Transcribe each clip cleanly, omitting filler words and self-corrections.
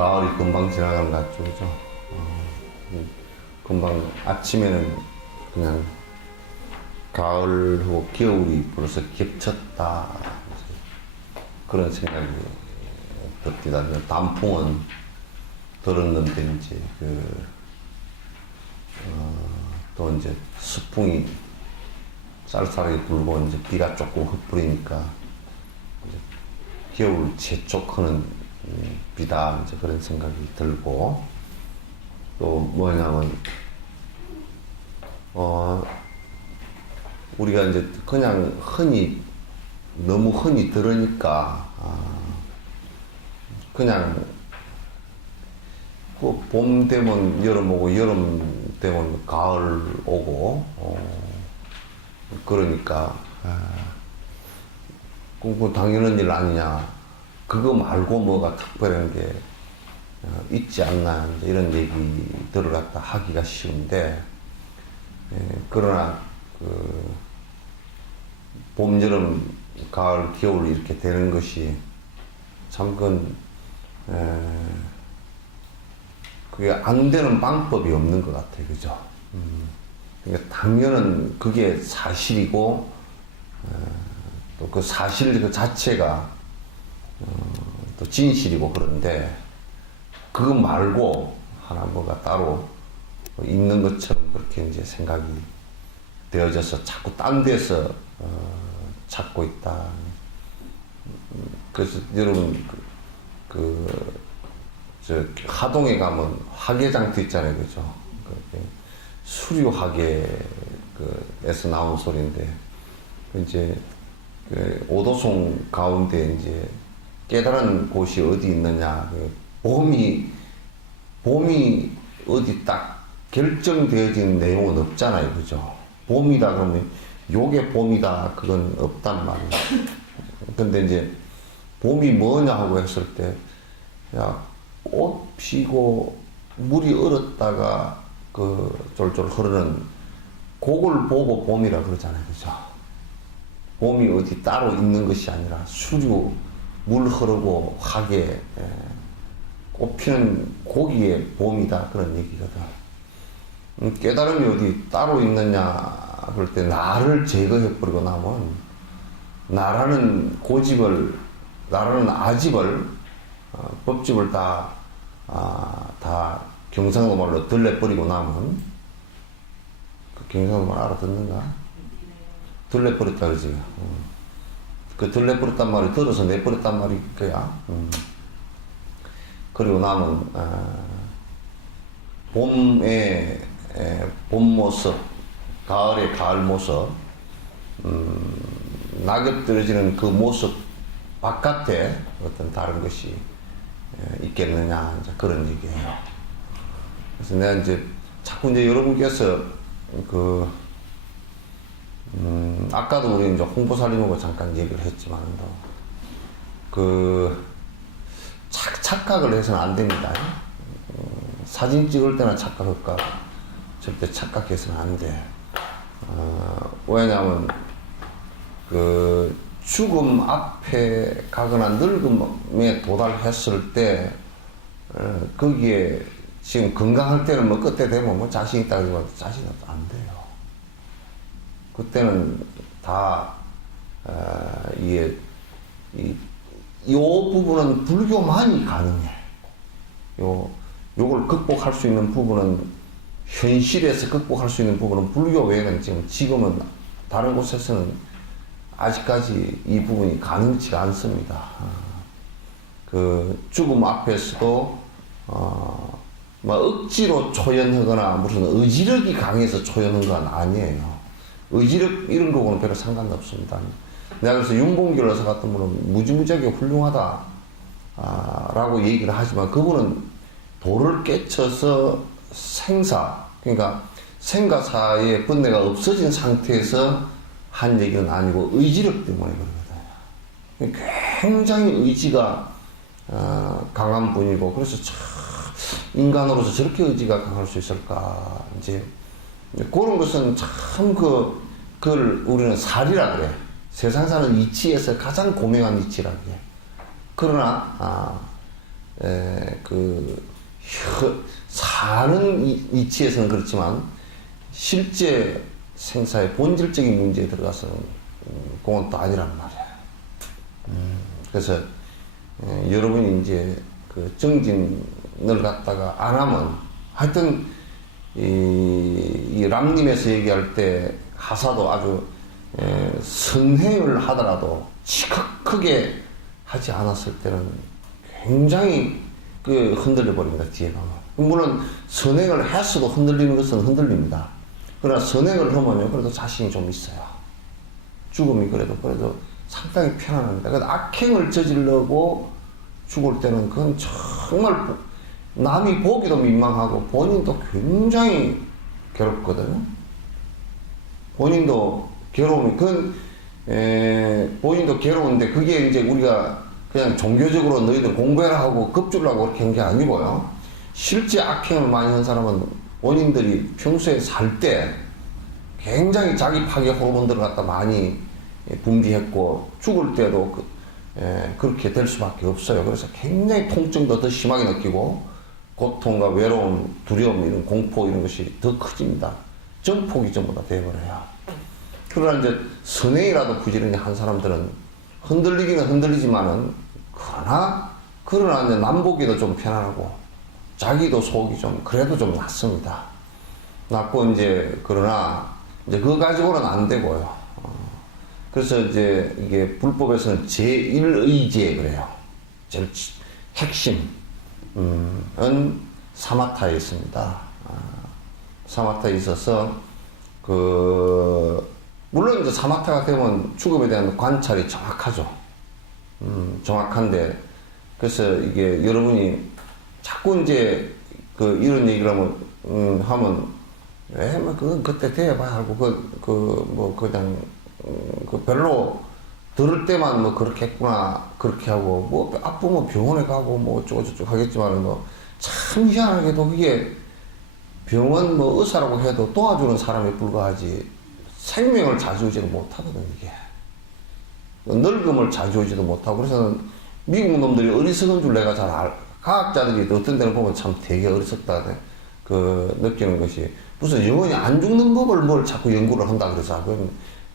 가을이 금방 지나간 것 같죠, 그죠? 금방 아침에는 그냥 가을하고 겨울이 벌써 겹쳤다, 그런 생각이 듭니다. 단풍은 들었는데 이제 또 이제 수풍이 쌀쌀하게 불고 이제 비가 조금 흩뿌리니까 이제 겨울 재촉하는 비다, 이제 그런 생각이 들고, 또 뭐냐면 우리가 이제 그냥 너무 흔히 들으니까 그냥 그 봄 되면 여름 오고 여름 되면 가을 오고 그러니까 그 당연한 일 아니냐, 그거 말고 뭐가 특별한 게 있지 않나, 이런 얘기들을 갖다 하기가 쉬운데, 그러나 봄, 여름, 가을, 겨울 이렇게 되는 것이 참 그게 안 되는 방법이 없는 것 같아요, 그죠? 그러니까 당연한 그게 사실이고, 또 그 사실 그 자체가 또 진실이고, 그런데 그거 말고 하나 뭐가 따로 있는 것처럼 그렇게 이제 생각이 되어져서 자꾸 딴 데서 찾고 있다. 그래서 여러분 저 하동에 가면 화개장터 있잖아요, 그죠? 수류화개에서 나온 소리인데, 이제 오도송 가운데 이제 깨달은 곳이 어디 있느냐, 봄이 어디 딱 결정되어진 내용은 없잖아요, 그죠? 봄이다 그러면 요게 봄이다, 그건 없단 말이에요. 근데 이제 봄이 뭐냐 하고 했을 때, 야, 꽃 피고 물이 얼었다가 쫄쫄 흐르는 그걸 보고 봄이라 그러잖아요, 그죠? 봄이 어디 따로 있는 것이 아니라 수류, 물 흐르고 화개, 꽃 피는 고기에 봄이다, 그런 얘기거든. 깨달음이 어디 따로 있느냐 그럴 때 나를 제거해버리고 나면 나라는 고집을, 나라는 아집을, 법집을 다 경상도 말로 들려버리고 나면, 그 경상도 말 알아듣는가? 들려버렸다 그러지. 그 들려버렸단 말이 들어서 내버렸단 말이 그야. 그리고 나면 봄의 봄 모습, 가을의 가을 모습, 낙엽 떨어지는 그 모습 바깥에 어떤 다른 것이 있겠느냐, 이제 그런 얘기예요. 그래서 내가 이제 자꾸 이제 여러분께서 아까도 우리 이제 홍보살림하고 잠깐 얘기를 했지만, 착각을 해서는 안 됩니다. 사진 찍을 때나 착각할까? 절대 착각해서는 안 돼. 왜냐하면 죽음 앞에 가거나 늙음에 도달했을 때 거기에 지금 건강할 때는 뭐 그때 되면 뭐 자신 있다 그러지만 자신은 안 돼요. 그때는 다 이 부분은 불교만이 가능해. 요걸 극복할 수 있는 부분은, 현실에서 극복할 수 있는 부분은 불교 외에는 지금은 다른 곳에서는 아직까지 이 부분이 가능치가 않습니다. 죽음 앞에서도 억지로 초연하거나 무슨 의지력이 강해서 초연한 건 아니에요. 의지력 이런 거고는 별로 상관없습니다. 내가 그래서 윤봉길 의사 같은 분은 무지무지하게 훌륭하다 라고 얘기를 하지만, 그분은 도를 깨쳐서 그러니까 생과 사의 번뇌가 없어진 상태에서 한 얘기는 아니고 의지력 때문에 그러거든요. 굉장히 의지가 강한 분이고, 그래서 참 인간으로서 저렇게 의지가 강할 수 있을까, 이제 그런 것은 참 그걸 우리는 살이라 그래. 세상 사는 이치에서 가장 고명한 이치라 그래. 그러나 그 사는 이치에서는 그렇지만 실제 생사의 본질적인 문제에 들어가서는 그건 또 아니란 말이야. 그래서 여러분이 이제 그 정진을 갖다가 안 하면 하여튼 이 람님에서 얘기할 때 하사도 아주 선행을 하더라도 크게 하지 않았을 때는 굉장히 그 흔들려 버립니다. 뒤에 가면. 물론 선행을 했어도 흔들리는 것은 흔들립니다. 그러나 선행을 하면요 그래도 자신이 좀 있어요. 죽음이 그래도 상당히 편안합니다. 그래서 악행을 저지르고 죽을 때는 그건 정말 남이 보기도 민망하고 본인도 굉장히 괴롭거든요. 본인도 괴로움이 본인도 괴로운데 그게 이제 우리가 그냥 종교적으로 너희들 공부해라 하고 급주려고 그렇게 한 게 아니고요. 실제 악행을 많이 한 사람은 본인들이 평소에 살 때 굉장히 자기 파괴 호르몬들을 갖다 많이 분비했고 죽을 때도 그렇게 될 수밖에 없어요. 그래서 굉장히 통증도 더 심하게 느끼고 고통과 외로움, 두려움, 이런 공포 이런 것이 더 커집니다. 정폭이 전부 다 돼버려요. 그러나 이제 선행이라도 부지런히 한 사람들은 흔들리기는 흔들리지만은 그러나 이제 남보기도 좀 편안하고 자기도 속이 좀 그래도 좀 낫습니다. 낫고 이제 그러나 이제 그거 가지고는 안 되고요. 그래서 이제 이게 불법에서는 제1의제 그래요. 제일 핵심은 사마타에 있습니다. 사마타에 있어서 물론 이제 사마타가 되면 죽음에 대한 관찰이 정확하죠. 정확한데 그래서 이게 여러분이 자꾸 이제 이런 얘기를 하면 그건 그때 돼봐야 하고 그냥 별로 들을 때만 뭐 그렇게 했구나 그렇게 하고 뭐 아프면 병원에 가고 뭐 어쩌고저쩌고 하겠지만 참 희한하게도 그게 병원 뭐 의사라고 해도 도와주는 사람에 불과하지 생명을 자주하지도 못하거든 이게. 늙음을 자주하지도 못하고 그래서 미국 놈들이 어리석은 줄 내가 과학자들이 어떤 데는 보면 참 되게 어리석다 느끼는 것이 무슨 영원히 안 죽는 법을 뭘 자꾸 연구를 한다 그래서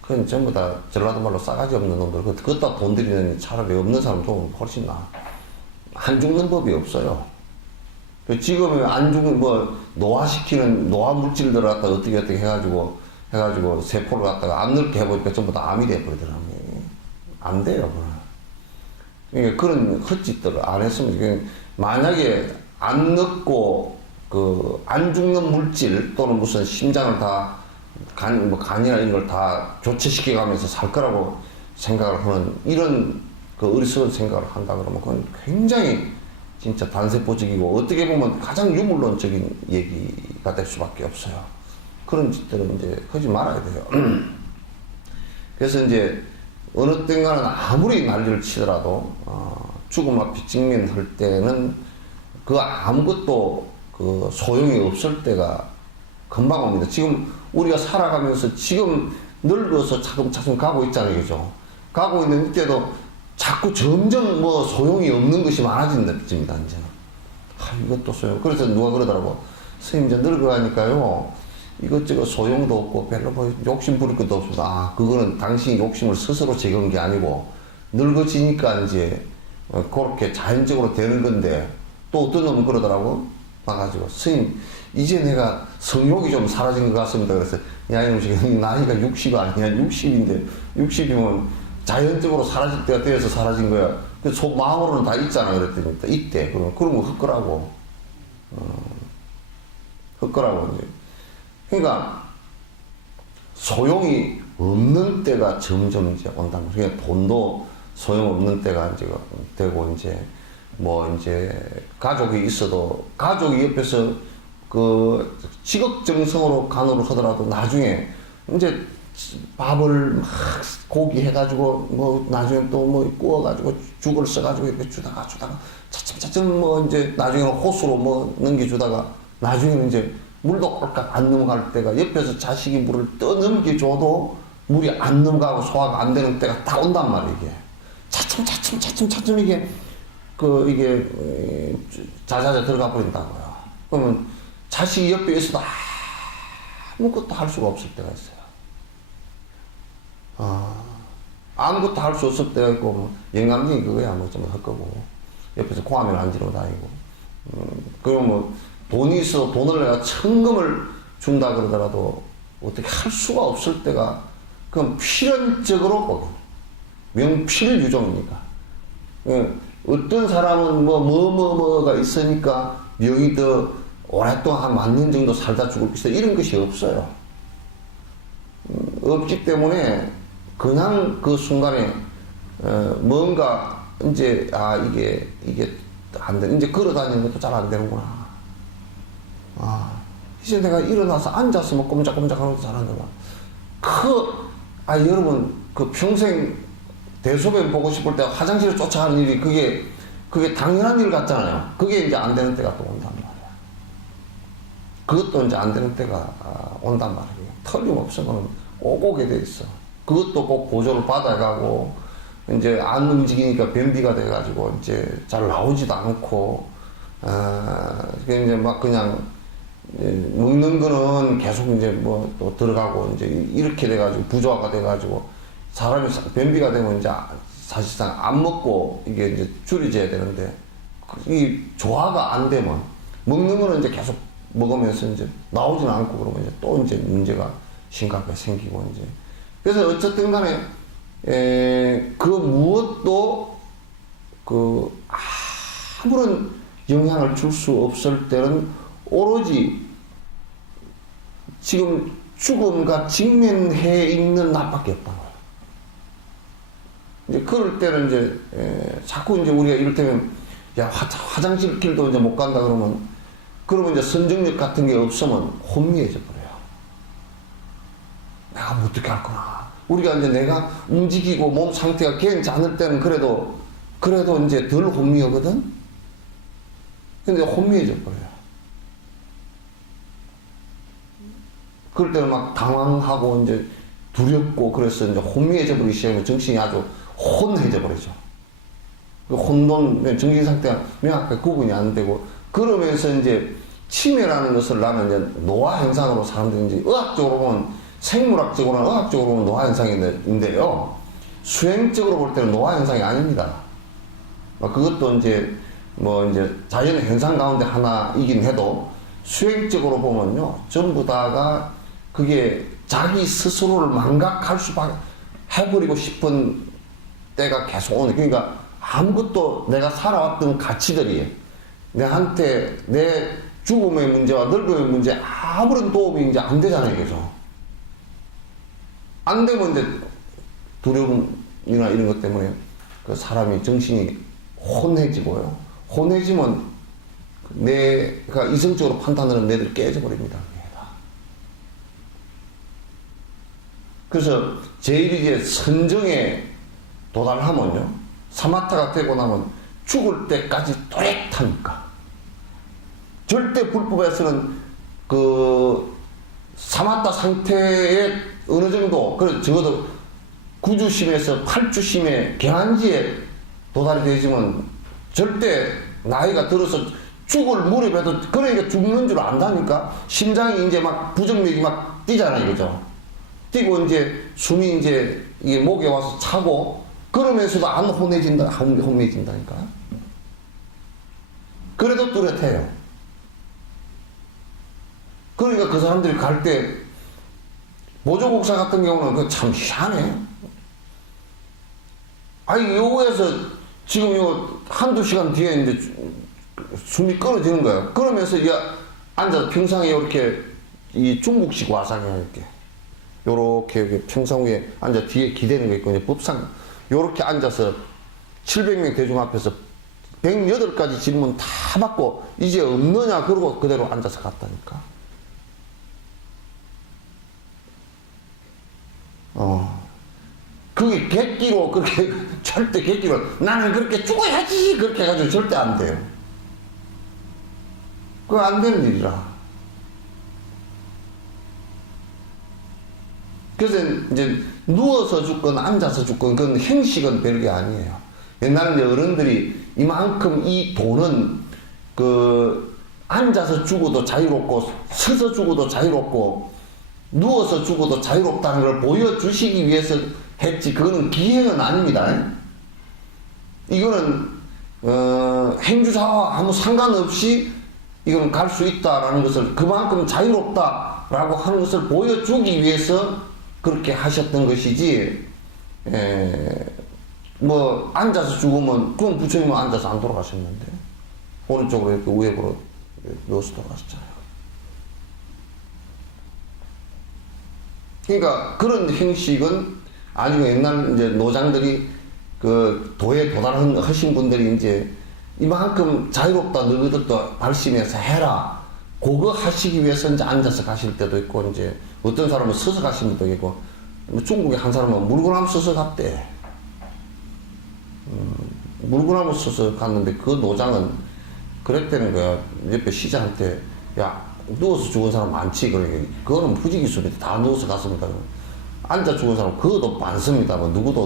그건 전부 다 전라도 말로 싸가지 없는 놈들 그것다 돈 들이는 차라리 없는 사람 도움 훨씬 나아. 안 죽는 법이 없어요. 지금 안 죽는 노화시키는 노화 물질들을 갖다 어떻게 해가지고 세포를 갖다가 안 늙게 해보니까 전부 다 암이 돼버리더라고요. 안 돼요. 그러니까 그런 헛짓들을 안 했으면 만약에 안 늙고 안 죽는 물질 또는 무슨 심장을 다 간이나 이런 걸 다 교체시켜 가면서 살 거라고 생각을 하는 이런 어리석은 생각을 한다 그러면 그건 굉장히 진짜 단세포적이고 어떻게 보면 가장 유물론적인 얘기가 될 수밖에 없어요. 그런 짓들은 이제 하지 말아야 돼요. 그래서 이제 어느 땐가는 아무리 난리를 치더라도 죽음 앞에 직면할 때는 아무것도 소용이 없을 때가 금방 옵니다. 지금 우리가 살아가면서 지금 늙어서 차츰차츰 가고 있잖아요. 그죠? 가고 있는 이때도 자꾸 점점 소용이 없는 것이 많아진답니다. 이제. 이것도 소용. 그래서 누가 그러더라고. 선생님 이제 늙어가니까요. 이것저것 소용도 없고 별로 욕심 부릴 것도 없습니다. 그거는 당신이 욕심을 스스로 제거한 게 아니고 늙어지니까 이제 그렇게 자연적으로 되는 건데 또 어떤 놈은 그러더라고. 와가지고 선생님 이제 내가 성욕이 좀 사라진 것 같습니다. 그래서 야 이놈 나이가 60이 아니야. 60인데 60이면 자연적으로 사라질 때가 되어서 사라진 거야. 마음으로는 다 있잖아. 그랬더니 있대. 그러면 헛거라고. 헛거라고 이제. 그러니까 소용이 없는 때가 점점 이제 온다는 거죠. 그러니까 돈도 소용없는 때가 이제 되고 이제 가족이 있어도 가족이 옆에서 지극정성으로 간호를 하더라도 나중에 이제 밥을 막 고기 해가지고 나중에 또 구워가지고 죽을 써가지고 이렇게 주다가 차츰 이제 나중에는 호수로 넘겨주다가 나중에는 이제 물도 꼴깍 안 넘어갈 때가 옆에서 자식이 물을 떠넘겨줘도 물이 안 넘어가고 소화가 안 되는 때가 딱 온단 말이에요. 이게 차츰 이게 이게 자자자 들어가 버린다고요. 그러면 자식이 옆에 있어도 아무것도 할 수가 없을 때가 있어요. 아무것도 할 수 없을 때가 있고, 뭐 영감증이 그거야, 뭐 좀 할 거고, 옆에서 고하면 안 지르고 다니고, 그리고 뭐 돈이 있어 돈을 내가 천금을 준다 그러더라도 어떻게 할 수가 없을 때가, 그건 필연적으로 보고 명필유종이니까. 어떤 사람은 뭐가 있으니까 명이 더 오랫동안 한 10,000년 정도 살다 죽을 것이다, 이런 것이 없어요. 없기 때문에 그냥 그 순간에 뭔가 이제 이게 안 돼. 이제 걸어 다니는 것도 잘 안 되는구나. 이제 내가 일어나서 앉아서 뭐 꼼짝꼼짝 하는 것도 잘 안 되나. 여러분, 평생 대소변 보고 싶을 때 화장실을 쫓아가는 일이 그게 당연한 일 같잖아요. 그게 이제 안 되는 때가 또 온단 말이야. 그것도 이제 안 되는 때가 온단 말이에요. 틀림없으면 꼭 오게 돼 있어. 그것도 꼭 보조를 받아가고, 이제 안 움직이니까 변비가 돼가지고, 이제 잘 나오지도 않고, 이제 막 그냥, 먹는 거는 계속 이제 뭐 또 들어가고, 이제 이렇게 돼가지고, 부조화가 돼가지고, 사람이 변비가 되면 이제 사실상 안 먹고 이게 이제 줄여져야 되는데, 이 조화가 안 되면, 먹는 거는 이제 계속 먹으면서 이제 나오지는 않고, 그러면 이제 또 이제 문제가 심각하게 생기고, 이제. 그래서 어쨌든 간에, 그 무엇도 아무런 영향을 줄 수 없을 때는 오로지 지금 죽음과 직면해 있는 나밖에 없다. 이제 그럴 때는 이제 자꾸 이제 우리가 이를테면 화장실 길도 이제 못 간다 그러면 이제 선정력 같은 게 없으면 혼미해져 버려요. 내가 뭐 어떻게 할 거나. 우리가 이제 내가 움직이고 몸 상태가 괜찮을 때는 그래도 이제 덜 혼미하거든? 근데 혼미해져 버려요. 그럴 때는 막 당황하고 이제 두렵고 그래서 이제 혼미해져 버리기 시작하면 정신이 아주 혼해져 버리죠. 혼돈, 정신 상태가 명확하게 구분이 안 되고, 그러면서 이제 치매라는 것을 나는 이제 노화 현상으로 사람들이 이제 의학적으로 보면, 생물학적으로나 의학적으로 보면 노화 현상인데요. 수행적으로 볼 때는 노화 현상이 아닙니다. 그것도 이제 자연의 현상 가운데 하나이긴 해도, 수행적으로 보면요, 전부 다가 그게 자기 스스로를 망각할 수밖에 해버리고 싶은 때가 계속 오는. 그러니까 아무것도 내가 살아왔던 가치들이 내한테 내 죽음의 문제와 늙음의 문제 아무런 도움이 이제 안 되잖아요, 계속. 안 되면 이제 두려움이나 이런 것 때문에 그 사람이 정신이 혼해지고요. 혼해지면 내가 이성적으로 판단하는 내들 깨져버립니다. 그래서 제일 이제 선정에 도달하면요, 사마타가 되고 나면 죽을 때까지 또렷하니까. 절대 불법에서는 사마타 상태에 어느 정도, 적어도 9주심에서 8주심의 개한지에 도달이 되지만 절대 나이가 들어서 죽을 무렵에도, 그러니까 죽는 줄 안다니까. 심장이 이제 막 부정맥이 막 뛰잖아요, 그죠? 뛰고 이제 숨이 이제 이게 목에 와서 차고, 그러면서도 안 혼미해진다니까. 그래도 뚜렷해요. 그러니까 그 사람들이 갈 때, 보조국사 같은 경우는 그 참 희한해. 요거에서 지금 한두 시간 뒤에 이제 숨이 끊어지는 거예요. 그러면서 앉아서 평상에 이렇게 이 중국식 와상이야, 이렇게 평상 위에 앉아 뒤에 기대는 거 있고, 이제 법상 요렇게 앉아서 700명 대중 앞에서 108가지 질문 다 받고 이제 없느냐 그러고 그대로 앉아서 갔다니까. 그게 객기로 그렇게 절대 객기로 나는 그렇게 죽어야지 그렇게 해가지고 절대 안 돼요. 그거 안 되는 일이라. 그래서 이제 누워서 죽건 앉아서 죽건 그건 행식은 별게 아니에요. 옛날에 어른들이 이만큼 이 돈은 그 앉아서 죽어도 자유롭고 서서 죽어도 자유롭고 누워서 죽어도 자유롭다는 걸 보여주시기 위해서 했지. 그거는 기행은 아닙니다. 이거는 행주자와 아무 상관없이 이건 갈 수 있다라는 것을, 그만큼 자유롭다라고 하는 것을 보여주기 위해서 그렇게 하셨던 것이지, 뭐 앉아서 죽으면 그건 부처님은 앉아서 안 돌아가셨는데 오른쪽으로 이렇게 우회부로 누워서 돌아가셨잖아요. 그러니까 그런 형식은 아니고, 옛날 이제 노장들이 그 도에 도달하신 분들이 이제 이만큼 자유롭다 너희들도 발심해서 해라, 그거 하시기 위해서 이제 앉아서 가실 때도 있고, 이제 어떤 사람은 서서 가신 분도 있고, 중국에 한 사람은 물구나무 서서 갔대. 물구나무 서서 갔는데 그 노장은 그랬다는 거야. 옆에 시장한테, 야, 누워서 죽은 사람 많지. 그러니까 그거는 부지기수입니다. 다 누워서 갔습니다. 앉아 죽은 사람 그것도 많습니다. 뭐 누구도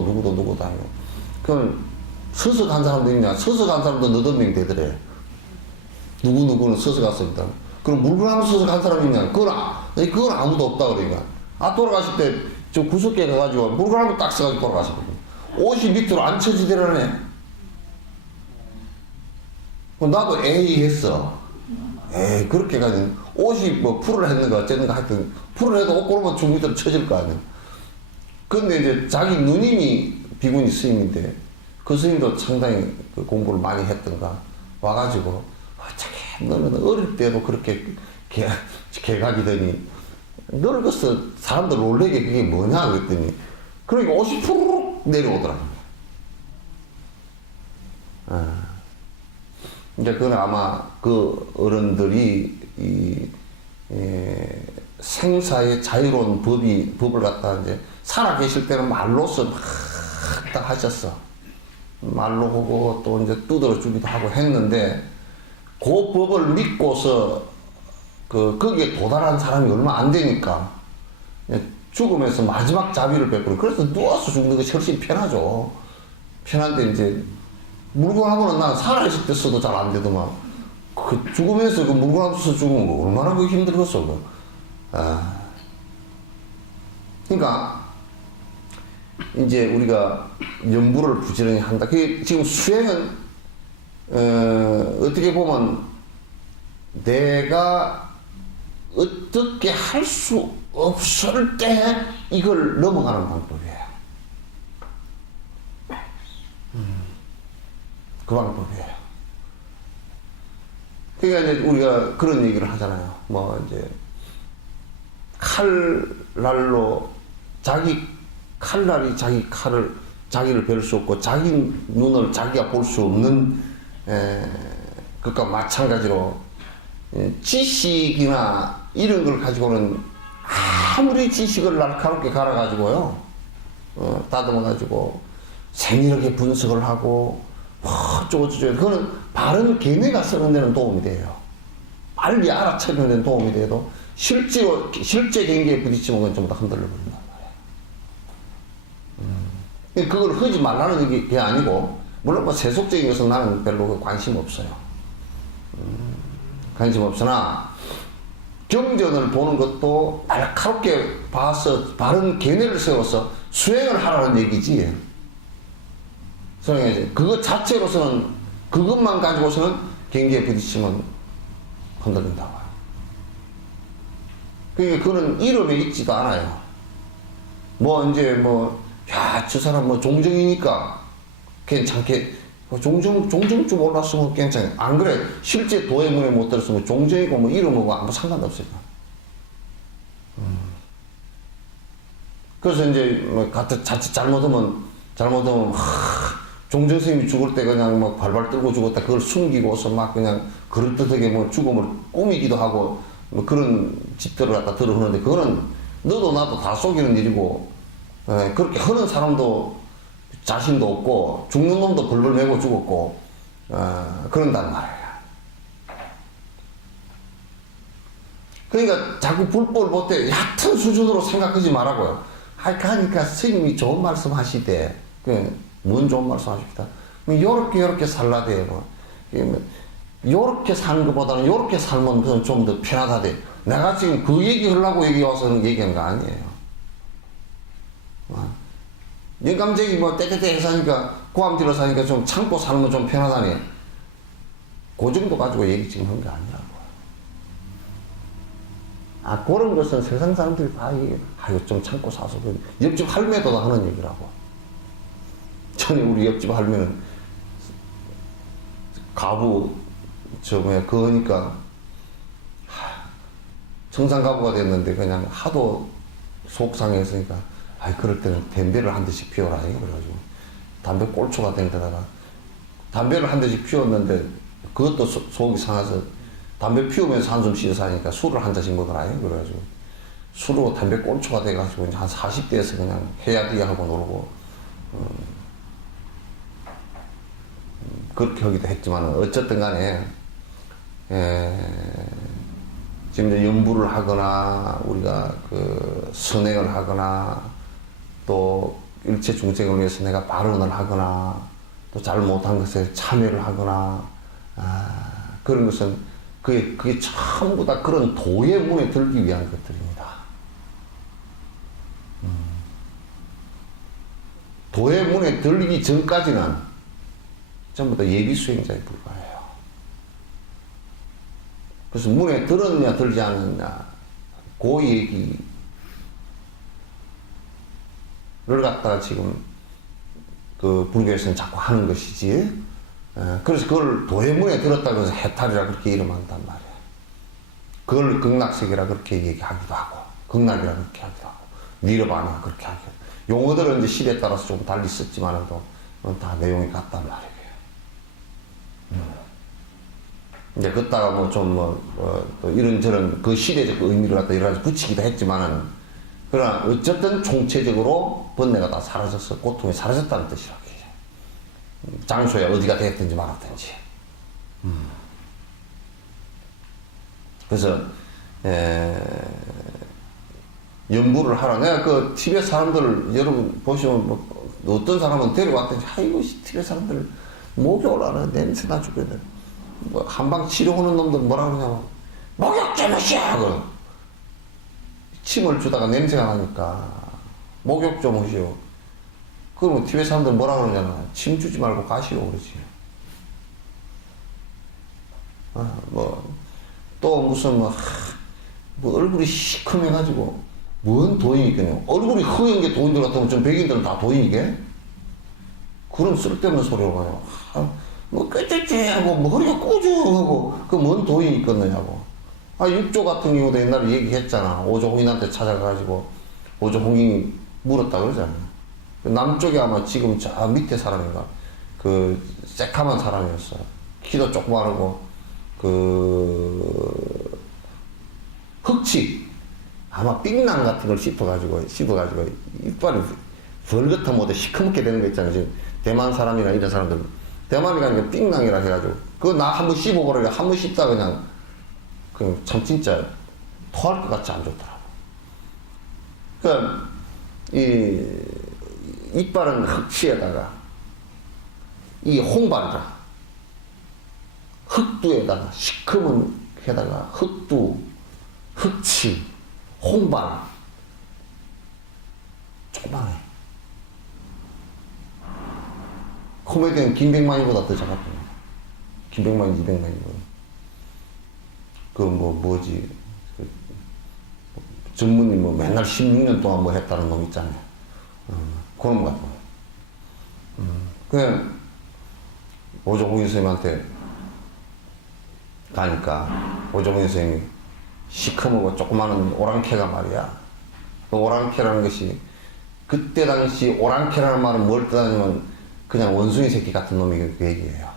하고. 그럼 서서 간 사람도 있냐? 서서 간 사람도 너댓 명 되더래. 누구는 서서 갔습니다. 그럼 물구나무 서서 간 사람이 있냐? 그건 아무도 없다 그러니까. 돌아가실 때 저 구석에 가가지고 물구나무 딱 써가지고 돌아가셨거든요. 옷이 밑으로 안 쳐지더라네. 나도 에이 했어. 에이, 그렇게 가지고 옷이 뭐 풀을 했는가 어쨌는가 하여튼 풀을 해도 옷 고르면 중 밑으로 쳐질 거 아니야. 근데 이제 자기 누님이 비구니 스님인데 그 스님도 상당히 그 공부를 많이 했던가 와가지고, 자기 너는 어릴 때도 그렇게 개각이더니 늙었어 사람들 놀래게 그게 뭐냐 그랬더니, 그러니까 옷이 푸르륵 내려오더라고요. 이제 그건 아마 그 어른들이 생사의 자유로운 법을 갖다 이제 살아 계실 때는 말로서 막 딱 하셨어. 말로 하고 또 이제 두드려 주기도 하고 했는데, 그 법을 믿고서 거기에 도달한 사람이 얼마 안 되니까 죽으면서 마지막 자비를 베풀어. 그래서 누워서 죽는 것이 훨씬 편하죠. 편한데 이제 물구나무는 난 살아있을 때 써도 잘 안 되더만, 그 죽으면서 그 물구나무 써 죽으면 얼마나 그 힘들겠어. 그러니까 이제 우리가 연부를 부지런히 한다. 그게 지금 수행은 어떻게 보면 내가 어떻게 할 수 없을 때 이걸 넘어가는 방법이에요. 그 방법이에요. 그러니까 이제 우리가 그런 얘기를 하잖아요. 뭐 이제 칼날로 칼날이 자기를 뵐 수 없고 자기 눈을 자기가 볼 수 없는 그것과 마찬가지로 지식이나 이런 걸 가지고는 아무리 지식을 날카롭게 갈아가지고요, 다듬어가지고 세밀하게 분석을 하고 어쩌고저쩌고, 그거는 바른 견해가 쓰는 데는 도움이 돼요. 빨리 알아채는 데는 도움이 돼도 실제 경계에 부딪히면 그건 전부 다 흔들려 버린단 말이에요. 그걸 하지 말라는 게 아니고, 물론 뭐 세속적인 것은 나는 별로 관심 없어요. 관심 없으나 경전을 보는 것도 날카롭게 봐서 바른 견해를 세워서 수행을 하라는 얘기지. 수행해야지. 그것 자체로서는, 그것만 가지고서는 경계에 부딪히면 흔들린다. 그러니까 그거는 이름에 있지도 않아요. 저 사람 종정이니까 괜찮게, 종정쯤 올랐으면 괜찮아요. 안 그래. 실제 도의 문에 못 들었으면 종정이고 이름하고 아무 상관없어요. 그래서 이제 자칫 잘못하면 종정 스님이 죽을 때 그냥 발발 떨고 죽었다. 그걸 숨기고서 그냥 그럴듯하게 죽음을 꾸미기도 하고 그런 집들을 갖다 들어오는데, 그거는 너도 나도 다 속이는 일이고, 그렇게 하는 사람도 자신도 없고 죽는 놈도 벌벌 매고 죽었고 그런단 말이야. 그러니까 자꾸 불법을 볼 때 얕은 수준으로 생각하지 말라고요. 가니까 스님이 좋은 말씀 하시대. 뭔 좋은 말씀 하십니다. 요렇게 살라 돼요. 요렇게 사는 것보다는 요렇게 살면 좀 더 편하다 돼. 내가 지금 그 얘기 하려고 여기 와서 얘기한 거 아니에요. 영감쟁이 뭐 떼떼떼 사니까 고함질러 사니까 좀 참고 사는 건 좀 편하다니. 그 정도 가지고 얘기 지금 한 게 아니라고. 그런 것은 세상 사람들이 다 이거 좀 참고 사서 옆집 할매도 다 하는 얘기라고. 전에 우리 옆집 할매는 가부 그거니까 청산가부가 됐는데 그냥 하도 속상했으니까 그럴 때는 담배를 한 대씩 피워라 그래가지고 담배 꼴초가 된 데다가 담배를 한 대씩 피웠는데 그것도 속이 상해서 담배 피우면서 한숨 쉬어서 하니까 술을 한 잔씩 먹으라 그래가지고 술로 담배 꼴초가 돼가지고 이제 한 40대에서 그냥 해야지 하고 놀고 그렇게 하기도 했지만 어쨌든 간에 지금 이제 연부를 하거나 우리가 그 선행을 하거나 또 일체 중생을 위해서 내가 발언을 하거나 또 잘못한 것에 참여를 하거나 그런 것은 그게 전부 다 그런 도의 문에 들기 위한 것들입니다. 도의 문에 들기 전까지는 전부 다 예비 수행자에 불과해요. 그래서 문에 들었냐 들지 않았냐 그 얘기를 갖다가 지금 그 불교에서는 자꾸 하는 것이지. 그래서 그걸 도의 문에 들었다고 해서 해탈이라 그렇게 이름한단 말이에요. 그걸 극락세계라 그렇게 얘기하기도 하고 극락이라 그렇게 하기도 하고 니르바나 그렇게 하기도 하고 용어들은 이제 시대에 따라서 좀 달리 썼지만도 다 내용이 같단 말이에요. 이제 그따가 또 이런저런 그 시대적 의미를 갖다 여러 가지 붙이기도 했지만은 그러나 어쨌든 총체적으로 번뇌가 다 사라졌어. 고통이 사라졌다는 뜻이라고 해요. 장소에 어디가 됐든지 말았든지. 그래서 연부를 하라. 내가 그 티베트 사람들 여러분 보시면 어떤 사람은 데려왔더니 아이고 티베트 사람들 목이 올라라 냄새나 죽겠네. 한방 치료하는 놈들 뭐라 그러냐면 목욕 좀 하시오. 침을 주다가 냄새가 나니까 목욕 좀 하시오. 그러면 티베트 사람들 뭐라 그러냐면 침 주지 말고 가시오 그러지. 또 무슨 얼굴이 시커매가지고 뭔 도인이 있겠냐. 얼굴이 허연 게 도인들 같으면 좀 백인들은 다 도인이게? 그런 쓸데없는 소리를 가요. 꾀꾀꾀 하고 머리가 꾸죽하고 그 뭔 도인이 있겠느냐고. 육조 같은 경우도 옛날에 얘기했잖아. 오조홍인한테 찾아가가지고 오조홍인이 물었다 그러잖아. 남쪽에 아마 지금 저 밑에 사람인가 그 새카만 사람이었어. 키도 조그마하고 그 흑치 아마 삥난 같은 걸 씹어가지고 이빨이 벌겋다 못해 시커멓게 되는 거 있잖아요. 지금 대만 사람이나 이런 사람들 대만이 가니까 삥낭이라 해가지고 그거 나 한번 씹어보라 한번 씹다 그냥 참 진짜 토할 것 같이 안 좋더라고. 그러니까 이 이빨은 흑치에다가 이 홍발이라 흑두에다가 시커먼 게다가 흑두 흑치 홍발 조그만해. 코미디언 김백만이보다 더 작았거든요. 김백만이 200만이거든. 뭐지 전문이 맨날 16년 동안 했다는 놈 있잖아요. 그런 것 같아요. 그냥 오조홍인 선생님한테 가니까 오조홍인 선생님이 시커멓고 조그마한 오랑캐가 말이야. 그 오랑캐라는 것이 그때 당시 오랑캐라는 말은 뭘 뜻하냐면 그냥 원숭이 새끼 같은 놈이 그 얘기예요.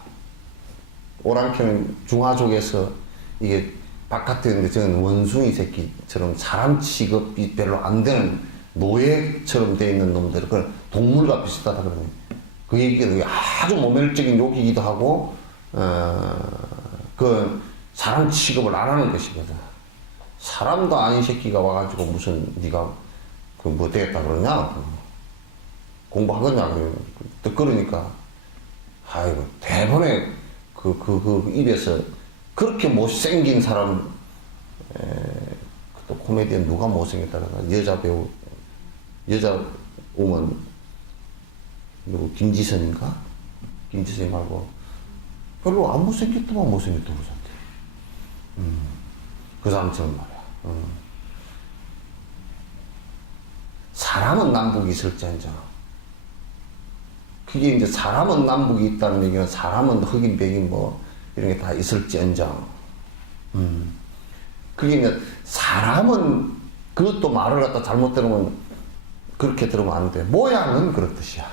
오랑캐는 중화족에서 이게 바깥에 있는데 저는 원숭이 새끼처럼 사람 취급이 별로 안 되는 노예처럼 되어 있는 놈들, 그걸 동물과 비슷하다 그러네. 그 얘기가 아주 모멸적인 욕이기도 하고, 그 사람 취급을 안 하는 것이거든. 사람도 아닌 새끼가 와가지고 무슨 네가 그 뭐 되겠다 그러냐? 공부하겠냐? 그러니까 아이고, 대본에 그 입에서 그렇게 못생긴 사람, 또 코미디언 누가 못생겼다 그러나, 여자 배우, 여자 오면, 누구, 김지선인가? 김지선이 말고, 별로 안 못생겼더만 못생겼다고 그러던데. 그 사람처럼 말이야. 사람은 남북이 있을지언정. 그게 이제 사람은 남북이 있다는 얘기는 사람은 흑인, 백인 뭐, 이런 게 다 있을지언정. 그게 이제 사람은 그것도 말을 갖다 잘못 들으면 그렇게 들으면 안 돼. 모양은 그렇듯이야.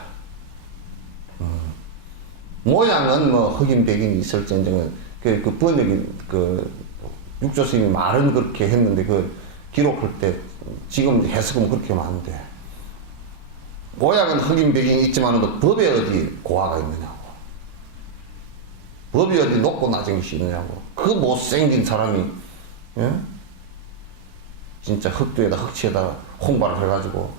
모양은 뭐 흑인, 백인이 있을지언정은 그 번역이 육조 스님이 말은 그렇게 했는데 그 기록할 때 지금 해석은 그렇게 하면 안 돼. 모양은 흑인, 백인이 있지만 그 법에 어디 고하가 있느냐고. 법이 어디 높고 낮은 것이 있느냐고. 그 못생긴 사람이, 예? 진짜 흑두에다 흑치에다 홍발을 해가지고,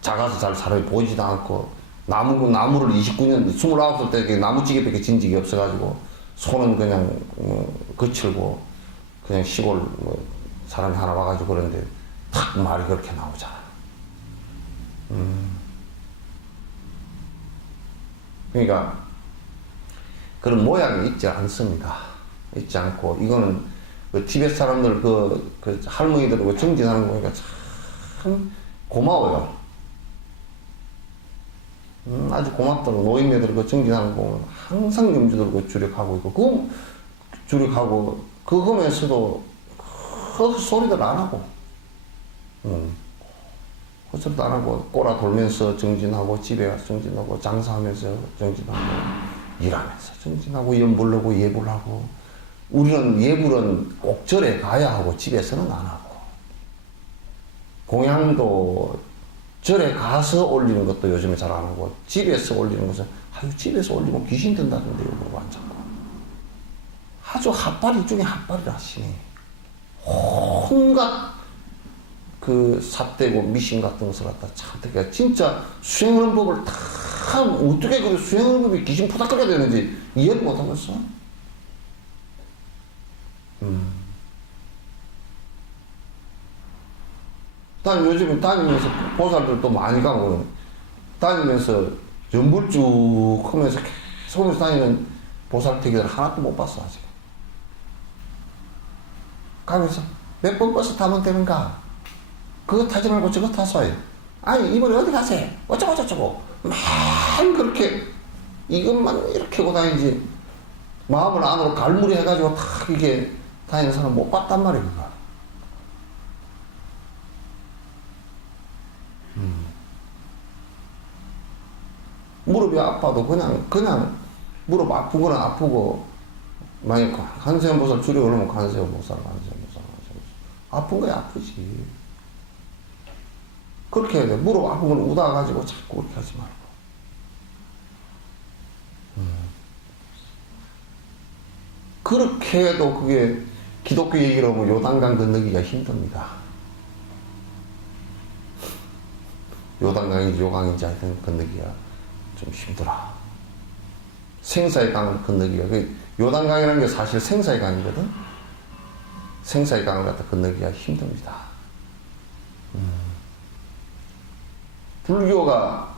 작아서 잘 사람이 보이지도 않고, 나무를 29년, 29살 때 나무찌개밖에 진 적이 없어가지고, 손은 그냥, 거칠고, 그냥 시골, 사람이 하나 와가지고 그런데, 탁 말이 그렇게 나오잖아. 그러니까, 그런 모양이 있지 않습니다. 있지 않고, 이거는, 티베트 사람들, 할머니들, 정진하는 거 보니까 참 고마워요. 아주 고맙다고, 노인네들 정진하는 거 보면 항상 염주 들고 주력하고 있고, 주력하고, 그거면서도 헛소리들 안 하고, 헛소리도 안 하고, 꼬라 돌면서 정진하고, 집에 가서 정진하고, 장사하면서 정진하고, 일하면서 정진하고, 연불하고, 예불하고, 우리는 예불은 꼭 절에 가야 하고, 집에서는 안 하고, 공양도 절에 가서 올리는 것도 요즘에 잘 안 하고, 집에서 올리는 것은, 집에서 올리면 귀신 든다던데, 요거 안 잡고. 아주 핫바리 중에 핫바리를 하시네. 온갖 삿대고 미신 같은 것을 갖다 참, 진짜 수행하는 법을 다, 어떻게 그 수행하는 법이 귀신 푸닥거려야 되는지 이해를 못 하겠어. 요즘에 다니면서 보살들도 많이 가고, 다니면서 연불 쭉 하면서 계속 다니는 보살택이들 하나도 못 봤어, 아직. 가면서 몇 번 버스 타면 되는가? 그거 타지 말고 저거 타서요. 아니, 이번에 어디 가세요? 어쩌고. 맨 그렇게 이것만 이렇게 하고 다니지. 마음을 안으로 갈무리 해가지고 탁 이게 다니는 사람 못 봤단 말이야, 그거. 무릎이 아파도 그냥 무릎 아픈 거는 아프고, 만약 간세음보살 줄여 그러면 간세음보살. 아픈 거야 아프지. 그렇게 해야 돼. 무릎 아픈 걸 우다가지고 자꾸 그렇게 하지 말고. 그렇게 해도 그게 기독교 얘기로 하면 요단강 건너기가 힘듭니다. 요단강인지 요강인지 하여튼 건너기가 좀 힘들어. 생사의 강을 건너기가, 요단강이라는 게 사실 생사의 강이거든. 생사의 강을 갖다 건너기가 힘듭니다. 불교가